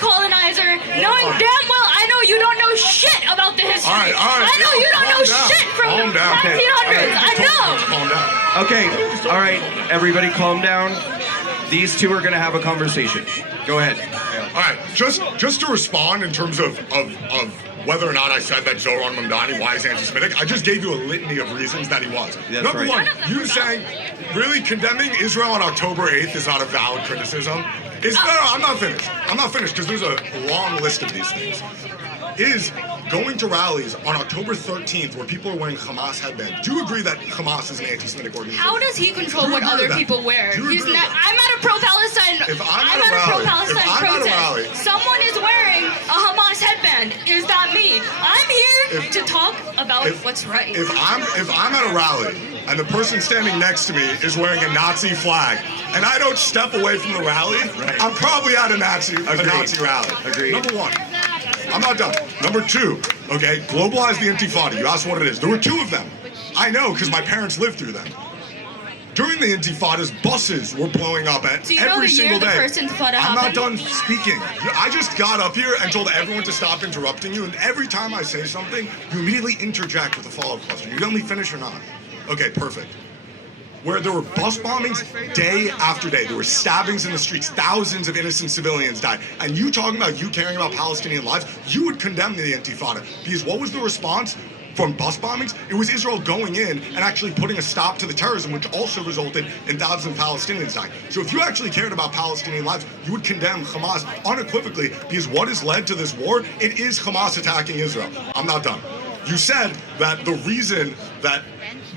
colonizer, knowing damn well I know you don't know shit about the history. All right, I know you don't know shit from the 1900s. I know. Calm down. Okay, all right, everybody calm down. These two are going to have a conversation. Go ahead. All right, just to respond in terms of whether or not I said that Zoran Mamdani, why is anti-Semitic, I just gave you a litany of reasons that he was. That's Number right. one, you saying really condemning Israel on October 8th is not a valid criticism. I'm not finished because there's a long list of these things. Is going to rallies on October 13th where people are wearing Hamas headbands. Do you agree that Hamas is an anti-Semitic organization? How does he control what other people wear? I'm at a pro-Palestine. I'm at a pro-Palestine protest. Someone is wearing a Hamas headband. Is that me? I'm here to talk about what's right. If I'm at a rally and the person standing next to me is wearing a Nazi flag and I don't step away from the rally, I'm probably at a Nazi rally. Agreed. Number one. I'm not done. Number two, okay, globalize the intifada. You asked what it is. There were two of them. I know, because my parents lived through them. During the Intifadas, buses were blowing up at Do you know every the year single the day. first Intifada I'm not happened? done speaking. I just got up here and told everyone to stop interrupting you, and every time I say something, you immediately interject with a follow-up question. You let me finish or not? Okay, perfect. Where there were bus bombings day after day. There were stabbings in the streets. Thousands of innocent civilians died. And you talking about you caring about Palestinian lives, you would condemn the Intifada. Because what was the response from bus bombings? It was Israel going in and actually putting a stop to the terrorism, which also resulted in thousands of Palestinians dying. So if you actually cared about Palestinian lives, you would condemn Hamas unequivocally, because what has led to this war, it is Hamas attacking Israel. I'm not done. You said that the reason that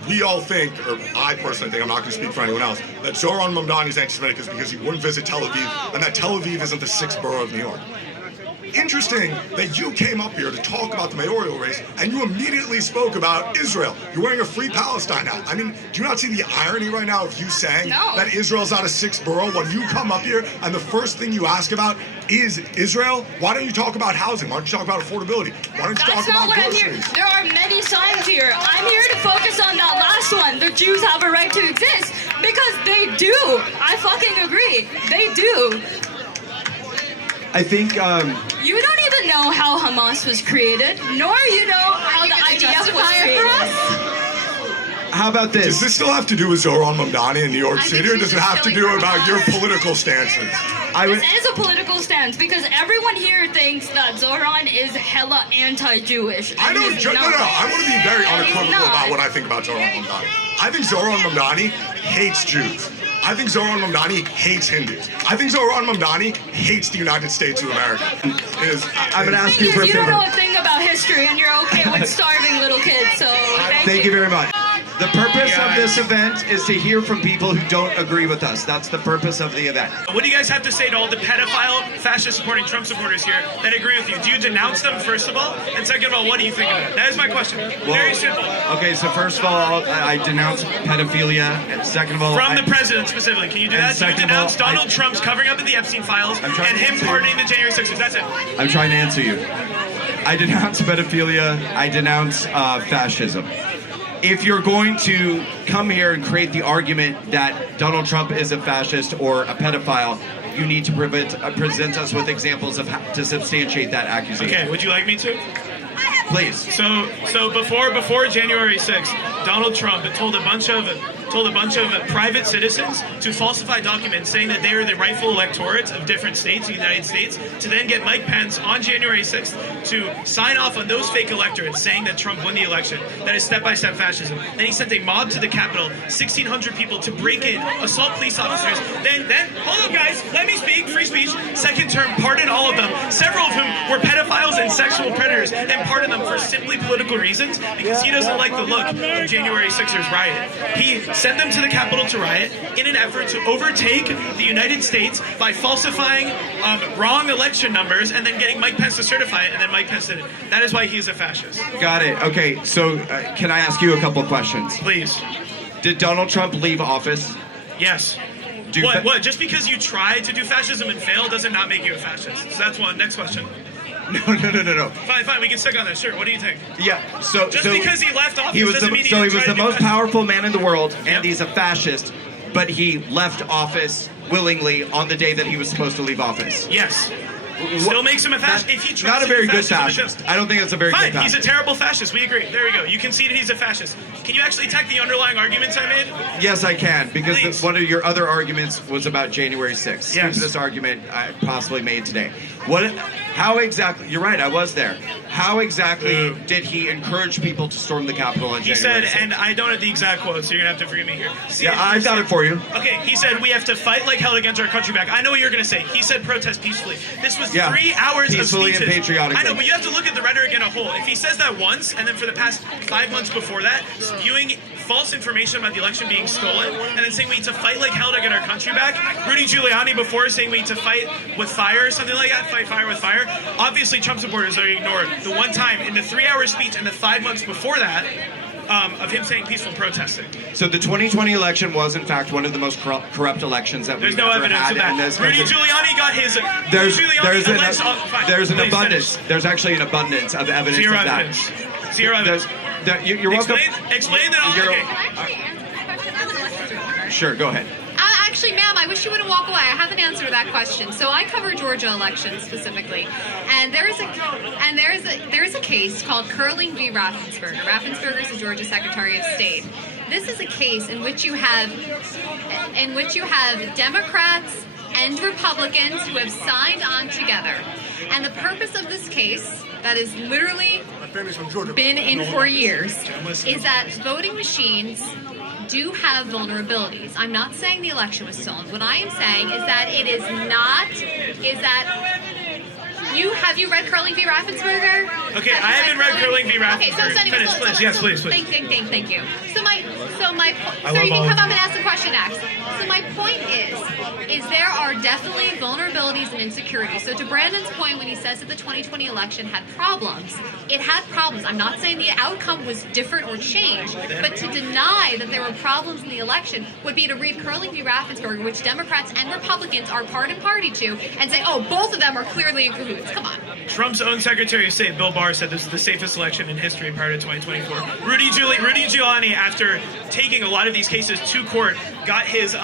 we all think, or I personally think, I'm not going to speak for anyone else, that Zoran Mamdani is anti-Semitic is because he wouldn't visit Tel Aviv, and that Tel Aviv isn't the 6th borough of New York. Interesting that you came up here to talk about the mayoral race, and you immediately spoke about Israel. You're wearing a Free Palestine hat. I mean, do you not see the irony right now of you saying that Israel's not a 6th borough when you come up here and the first thing you ask about is Israel? Why don't you talk about housing? Why don't you talk about affordability? Why don't you talk about groceries? There are many signs here. I'm here to focus on that last one. The Jews have a right to exist because they do. I fucking agree. They do. I think You don't even know how Hamas was created, nor you know how the IDF was created. how about this? Does this still have to do with Zoran Mamdani in New York City, or does it have to do about your political stances? This is a political stance because everyone here thinks that Zoran is hella anti-Jewish. I don't. No. I want to be very unequivocal about what I think about Zoran Mamdani. I think Zoran Mamdani hates Jews. I think Zoran Mamdani hates Hindus. I think Zoran Mamdani hates the United States of America. I'm going to ask you for a You favor. don't know a thing about history, and you're okay with starving little kids. So Thank you very much. The purpose of this event is to hear from people who don't agree with us. That's the purpose of the event. What do you guys have to say to all the pedophile, fascist-supporting Trump supporters here that agree with you? Do you denounce them, first of all? And second of all, what do you think of it? That is my question. Very simple. Okay, so first of all, I denounce pedophilia. And second of all, From the president specifically. Can you do that? Do you denounce Donald Trump's covering up of the Epstein files and him pardoning the January 6th? That's it. I'm trying to answer you. I denounce pedophilia. I denounce fascism. If you're going to come here and create the argument that Donald Trump is a fascist or a pedophile, you need to present us with examples of how to substantiate that accusation. Okay, would you like me to? Please. So before January 6th, Donald Trump told a bunch of private citizens to falsify documents saying that they are the rightful electorates of different states in the United States, to then get Mike Pence on January 6th to sign off on those fake electorates saying that Trump won the election. That is step-by-step fascism. Then he sent a mob to the Capitol, 1,600 people to break in, assault police officers. Then, hold up guys, let me speak, free speech. Second term, pardon all of them, several of whom were pedophiles and sexual predators, and pardon them for simply political reasons because he doesn't like the look of January 6ers riot. He sent them to the Capitol to riot in an effort to overtake the United States by falsifying wrong election numbers and then getting Mike Pence to certify it, and then Mike Pence did it. That is why he's a fascist. Got it. Okay, so can I ask you a couple of questions? Please. Did Donald Trump leave office? Yes. What? Just because you tried to do fascism and failed doesn't not make you a fascist. So that's one. Next question. No. Fine. We can stick on that. Sure. What do you think? Yeah. So because he left office he was doesn't mean he he was didn't try the to do most powerful man in the world, and he's a fascist. But he left office willingly on the day that he was supposed to leave office. Yes. Still makes him a fascist. If he tries not a to very do good fascism, fascist. I don't think it's a very Fine, good fascist. he's a terrible fascist. We agree. There you go. You concede he's a fascist. Can you actually attack the underlying arguments I made? Yes, I can, because one of your other arguments was about January 6th. Yes. Stupidest argument I possibly made today. How exactly? You're right. I was there. How exactly did he encourage people to storm the Capitol on January 6th? He said, and I don't have the exact quote, so you're gonna have to forgive me here. I've got it for you. Okay, he said we have to fight like hell to get our country back. I know what you're gonna say. He said protest peacefully. This was 3 hours peacefully of speeches. and patriotically. I know, but you have to look at the rhetoric in a whole. If he says that once, and then for the past 5 months before that, spewing false information about the election being stolen, and then saying we need to fight like hell to get our country back. Rudy Giuliani before saying we need to fight with fire or something like that, fight fire with fire. Obviously, Trump supporters are ignored. The one time in the 3-hour speech and the 5 months before that, of him saying peaceful protesting. So the 2020 election was, in fact, one of the most corrupt elections that There's we've no ever evidence had of that. in this Rudy country. Giuliani got his. There's an abundance. There's actually an abundance of evidence Zero of that. evidence. Zero evidence. You're welcome. Explain that. Okay. Sure, go ahead. Actually, ma'am, I wish you wouldn't walk away. I have an answer to that question. So I cover Georgia elections specifically, and there is a case called Curling v. Raffensperger. Raffensperger is the Georgia Secretary of State. This is a case in which you have Democrats and Republicans who have signed on together, and the purpose of this case that has literally been in for years is that voting machines do have vulnerabilities. I'm not saying the election was stolen. What I am saying is that it is not, have you read Curling v. Raffensperger? Okay, I haven't read Curling v. Raffensperger. Okay, so anyway, Finish, please. Yes, please. Thank you. So you can come up and ask the question next. So my point is there are definitely vulnerabilities and insecurities. So to Brandon's point, when he says that the 2020 election had problems, it had problems. I'm not saying the outcome was different or changed, but to deny that there were problems in the election would be to read Curling v. Raffensperger, which Democrats and Republicans are part and party to, and say, oh, both of them are clearly in cahoots. Come on. Trump's own Secretary of State, Bill Barr, said this is the safest election in history prior to 2024. Rudy Giuliani, after taking a lot of these cases to court, got his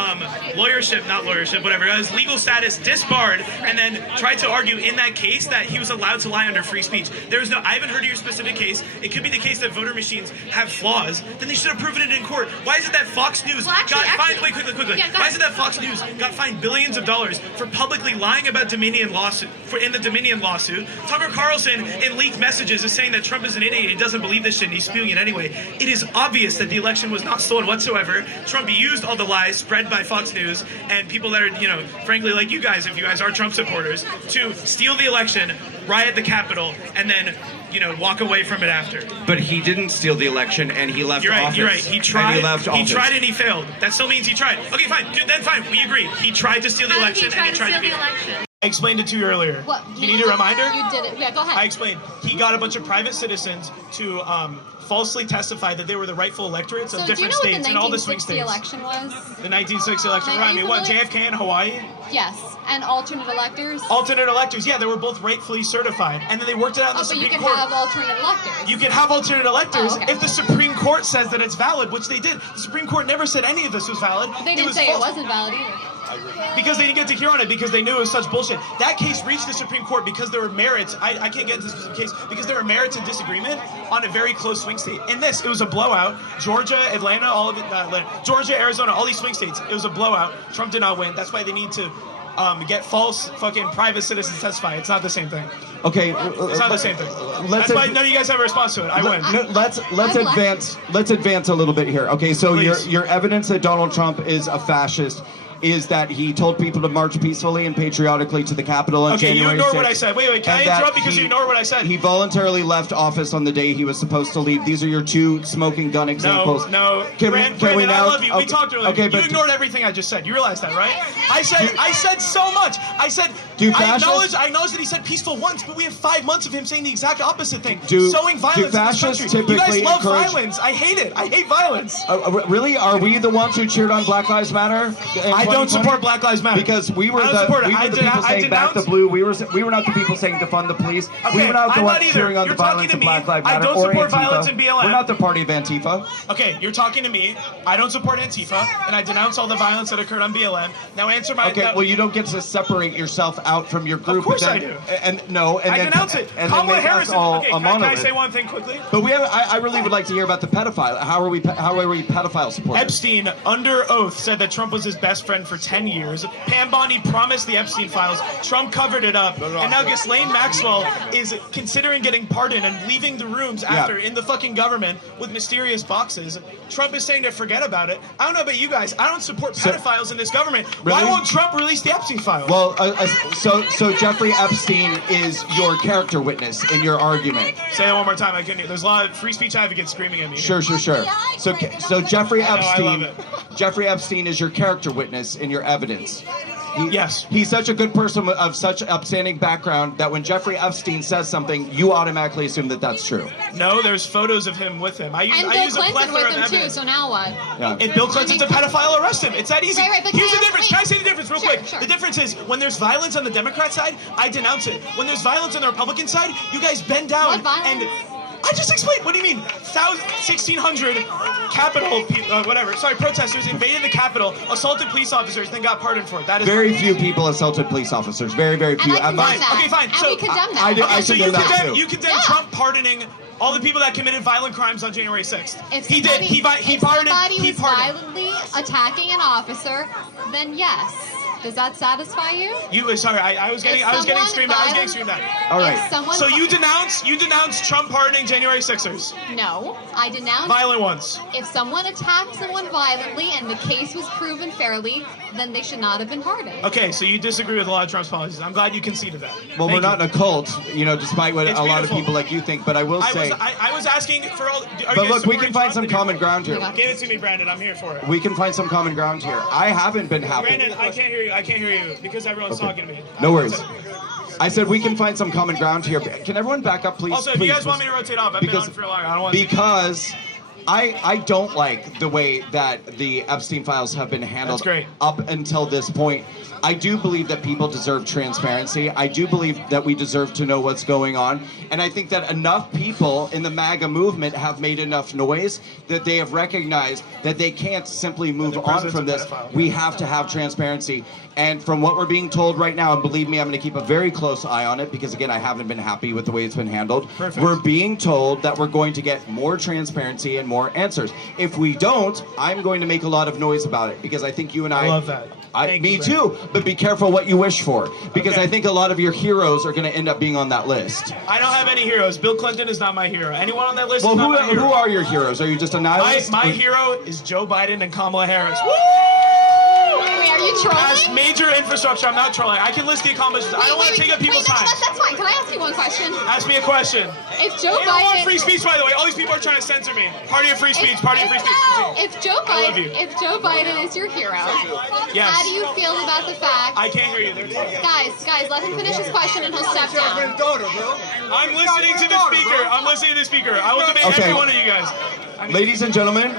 his legal status disbarred, and then tried to argue in that case that he was allowed to lie under free speech. I haven't heard of your specific case. It could be the case that voter machines have flaws. Then they should have proven it in court. Why is it that Fox News got fined? Wait, quickly. Yeah, Why is it that Fox News got fined billions of dollars for publicly lying about Dominion lawsuit? In the Dominion lawsuit, Tucker Carlson in leaked messages is saying that Trump is an idiot. He doesn't believe this shit, and he's spewing it anyway. It is obvious that the election was not stolen whatsoever. Trump used all the lies spread by Fox News and people that are, frankly, like you guys, if you guys are Trump supporters, to steal the election, riot the Capitol, and then, walk away from it after. But he didn't steal the election, and he left office. You're right. He tried. He tried and he failed. That still means he tried. Okay, fine. Then fine. We agree. He tried to steal the election, and he tried to beat it. I explained it to you earlier. What? You need a reminder? You did it. Yeah, go ahead. I explained. He got a bunch of private citizens to falsely testify that they were the rightful electorates of different states and all the swing states. Election was? The 1960 election. Remind me, what, JFK in Hawaii? Yes, and alternate electors? Alternate electors, yeah, they were both rightfully certified. And then they worked it out in the Supreme Court. But you can have alternate electors. You can have alternate electors if the Supreme Court says that it's valid, which they did. The Supreme Court never said any of this was valid. They didn't say it wasn't valid either. Because they didn't get to hear on it because they knew it was such bullshit. That case reached the Supreme Court because there were merits. I can't get into the specific case because there were merits and disagreement on a very close swing state. In this, it was a blowout. Georgia, Atlanta, all of it, Georgia, Arizona, all these swing states. It was a blowout. Trump did not win. That's why they need to get false fucking private citizens to testify. It's not the same thing. Okay, it's not the same thing. That's why none of you guys have a response to it. I win. Let's advance a little bit here. Okay, so Please. your evidence that Donald Trump is a fascist is that he told people to march peacefully and patriotically to the Capitol on January 6th. Okay, you ignore what I said. Wait, can I interrupt because you ignore what I said? He voluntarily left office on the day he was supposed to leave. These are your two smoking gun examples. No. Can we now? I love you. We talked earlier. Okay, you ignored everything I just said. You realize that, right? I said so much. I said, I acknowledge that he said peaceful once, but we have 5 months of him saying the exact opposite thing. Sowing violence in this country. You guys love violence. I hate it. I hate violence. Really? Are we the ones who cheered on Black Lives Matter? I don't support Black Lives Matter. Because we were the people saying back the blue. We were not the people saying defund the police. Okay, we were not the I'm ones not either. cheering on You're the violence talking of to Black me. Lives Matter I don't or support Antifa. violence in BLM. We're not the party of Antifa. Okay, you're talking to me. I don't support Antifa, and I denounce all the violence that occurred on BLM. Now answer my... Okay, well, you don't get to separate yourself out from your group. Of course I do. I denounce it. Kamala Harris. Okay, can I say one thing quickly? But I really would like to hear about the pedophile. How are we pedophile supporters? Epstein, under oath, said that Trump was his best friend for 10 years. Pam Bondi promised the Epstein files. Trump covered it up. And now Ghislaine Maxwell is considering getting pardoned and leaving the rooms after in the fucking government with mysterious boxes. Trump is saying to forget about it. I don't know about you guys. I don't support pedophiles in this government. Really? Why won't Trump release the Epstein files? Well, so Jeffrey Epstein is your character witness in your argument. Say that one more time. I couldn't. There's a lot of free speech advocates screaming at me. Sure. So Jeffrey Epstein is your character witness in your evidence. Yes. He's such a good person of such upstanding background that when Jeffrey Epstein says something, you automatically assume that that's true. No, there's photos of him with him. I And use Bill a Clinton plethora with of him too, evidence. so now what? Yeah. If Bill Clinton's a pedophile, arrest him. It's that easy. Right, but Here's the can I difference. ask- Can I say the difference real Sure, quick? sure. The difference is when there's violence on the Democrat side, I denounce it. When there's violence on the Republican side, you guys bend down. What violence? And I just explained. What do you mean? 1,600 Capitol, whatever. Sorry, protesters invaded the Capitol, assaulted police officers, then got pardoned for it. That is Very few people assaulted police officers. Very, very few. And I condemn that. Okay, fine. And So- we condemn that. I so condemn that too. you condemn Yeah. Trump pardoning all the people that committed violent crimes on January 6th. If He did. somebody- He if pardoned. somebody He was pardoned. violently attacking an officer, then yes. Does that satisfy you? Sorry, I was getting someone screamed at. I was getting screamed at. All If right. someone So you denounce Trump pardoning January 6ers. No, I denounce. Violent ones. If someone attacked someone violently and the case was proven fairly, then they should not have been pardoned. Okay, so you disagree with a lot of Trump's policies. I'm glad you conceded that. Well, Thank we're not you. in a cult, despite what It's a lot of beautiful. people like you think. But I will say, I was asking for all. Are you but guys look, we supporting can find Trump? some common ground here. Give it to me, Brandon. I'm here for it. We can find some common ground here. I haven't been happy. Brandon, I can't hear you. I can't hear you because everyone's talking to me. No worries. I said we can find some common ground here. Can everyone back up, please? Also, if please, you guys want please. me to rotate off, I've been on for a long. I don't want to. Because I don't like the way that the Epstein files have been handled That's great. up until this point. I do believe that people deserve transparency. I do believe that we deserve to know what's going on. And I think that enough people in the MAGA movement have made enough noise that they have recognized that they can't simply move on from this. We have to have transparency. And from what we're being told right now, and believe me, I'm going to keep a very close eye on it because, again, I haven't been happy with the way it's been handled. Perfect. We're being told that we're going to get more transparency and more answers. If we don't, I'm going to make a lot of noise about it because I think you and I love that. Thank me you, Brandon. too, but be careful what you wish for because Okay. I think a lot of your heroes are going to end up being on that list. I don't have any heroes. Bill Clinton is not my hero. Anyone on that list Well, is not my hero. who are your heroes? Are you just a nihilist? My hero is Joe Biden and Kamala Harris. Wait, are you As trolling? major infrastructure, I'm not trolling. I can list the accomplishments. I don't want to take up people's no, time. That's fine. Can I ask you one question? Ask me a question. If Joe I don't want Biden, free speech, by the way. All these people are trying to censor me. Party of free speech. Party of free speech. if Joe I love you. Biden is your hero, Yes. how do you feel about the fact? I can't hear you. They're talking. Guys, let him finish his question and he'll step down. I'm listening to the speaker. I'm listening to the speaker. I will debate Okay. every one of you guys. Ladies and gentlemen,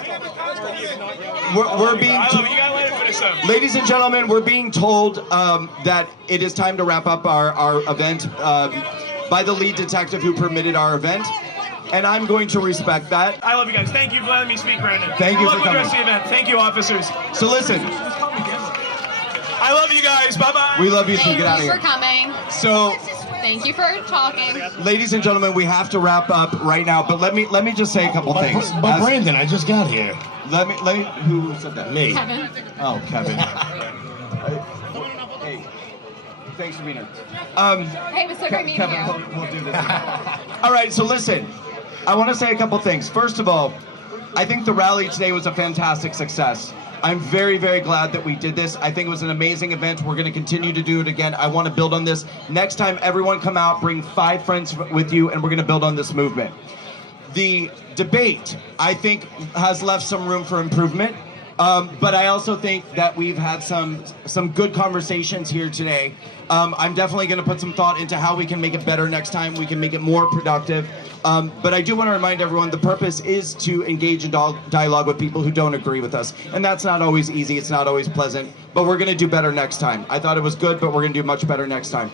we're being. I love it. You gotta let him finish though. Ladies and gentlemen, we're being told that it is time to wrap up our event by the lead detective who permitted our event, and I'm going to respect that. I love you guys. Thank you for letting me speak, Brandon. Thank you Good for luck with the rest of coming. the event. Thank you, officers. So listen, I love you guys. Bye bye. we love you too. Thank Get out of you for here. coming. So, Thank you for talking. ladies and gentlemen, we have to wrap up right now. But let me just say a couple things. But Brandon, I just got here. Let me. Who said that? Me. Kevin. Oh, Kevin. Hey, thanks for being here. Hey, it was so great meeting Kevin, you. we'll do this. All right, so listen, I want to say a couple things. First of all, I think the rally today was a fantastic success. I'm very, very glad that we did this. I think it was an amazing event. We're going to continue to do it again. I want to build on this. Next time, everyone come out, bring 5 friends with you, and we're going to build on this movement. The debate, I think, has left some room for improvement. But I also think that we've had some good conversations here today. I'm definitely going to put some thought into how we can make it better next time. We can make it more productive. But I do want to remind everyone the purpose is to engage in dialogue with people who don't agree with us. And that's not always easy. It's not always pleasant. But we're going to do better next time. I thought it was good, but we're going to do much better next time.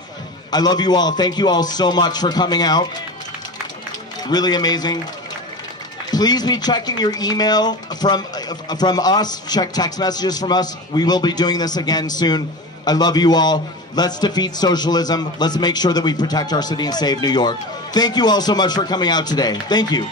I love you all. Thank you all so much for coming out. Really amazing. Please be checking your email from us. Check text messages from us. We will be doing this again soon. I love you all. Let's defeat socialism. Let's make sure that we protect our city and save New York. Thank you all so much for coming out today. Thank you.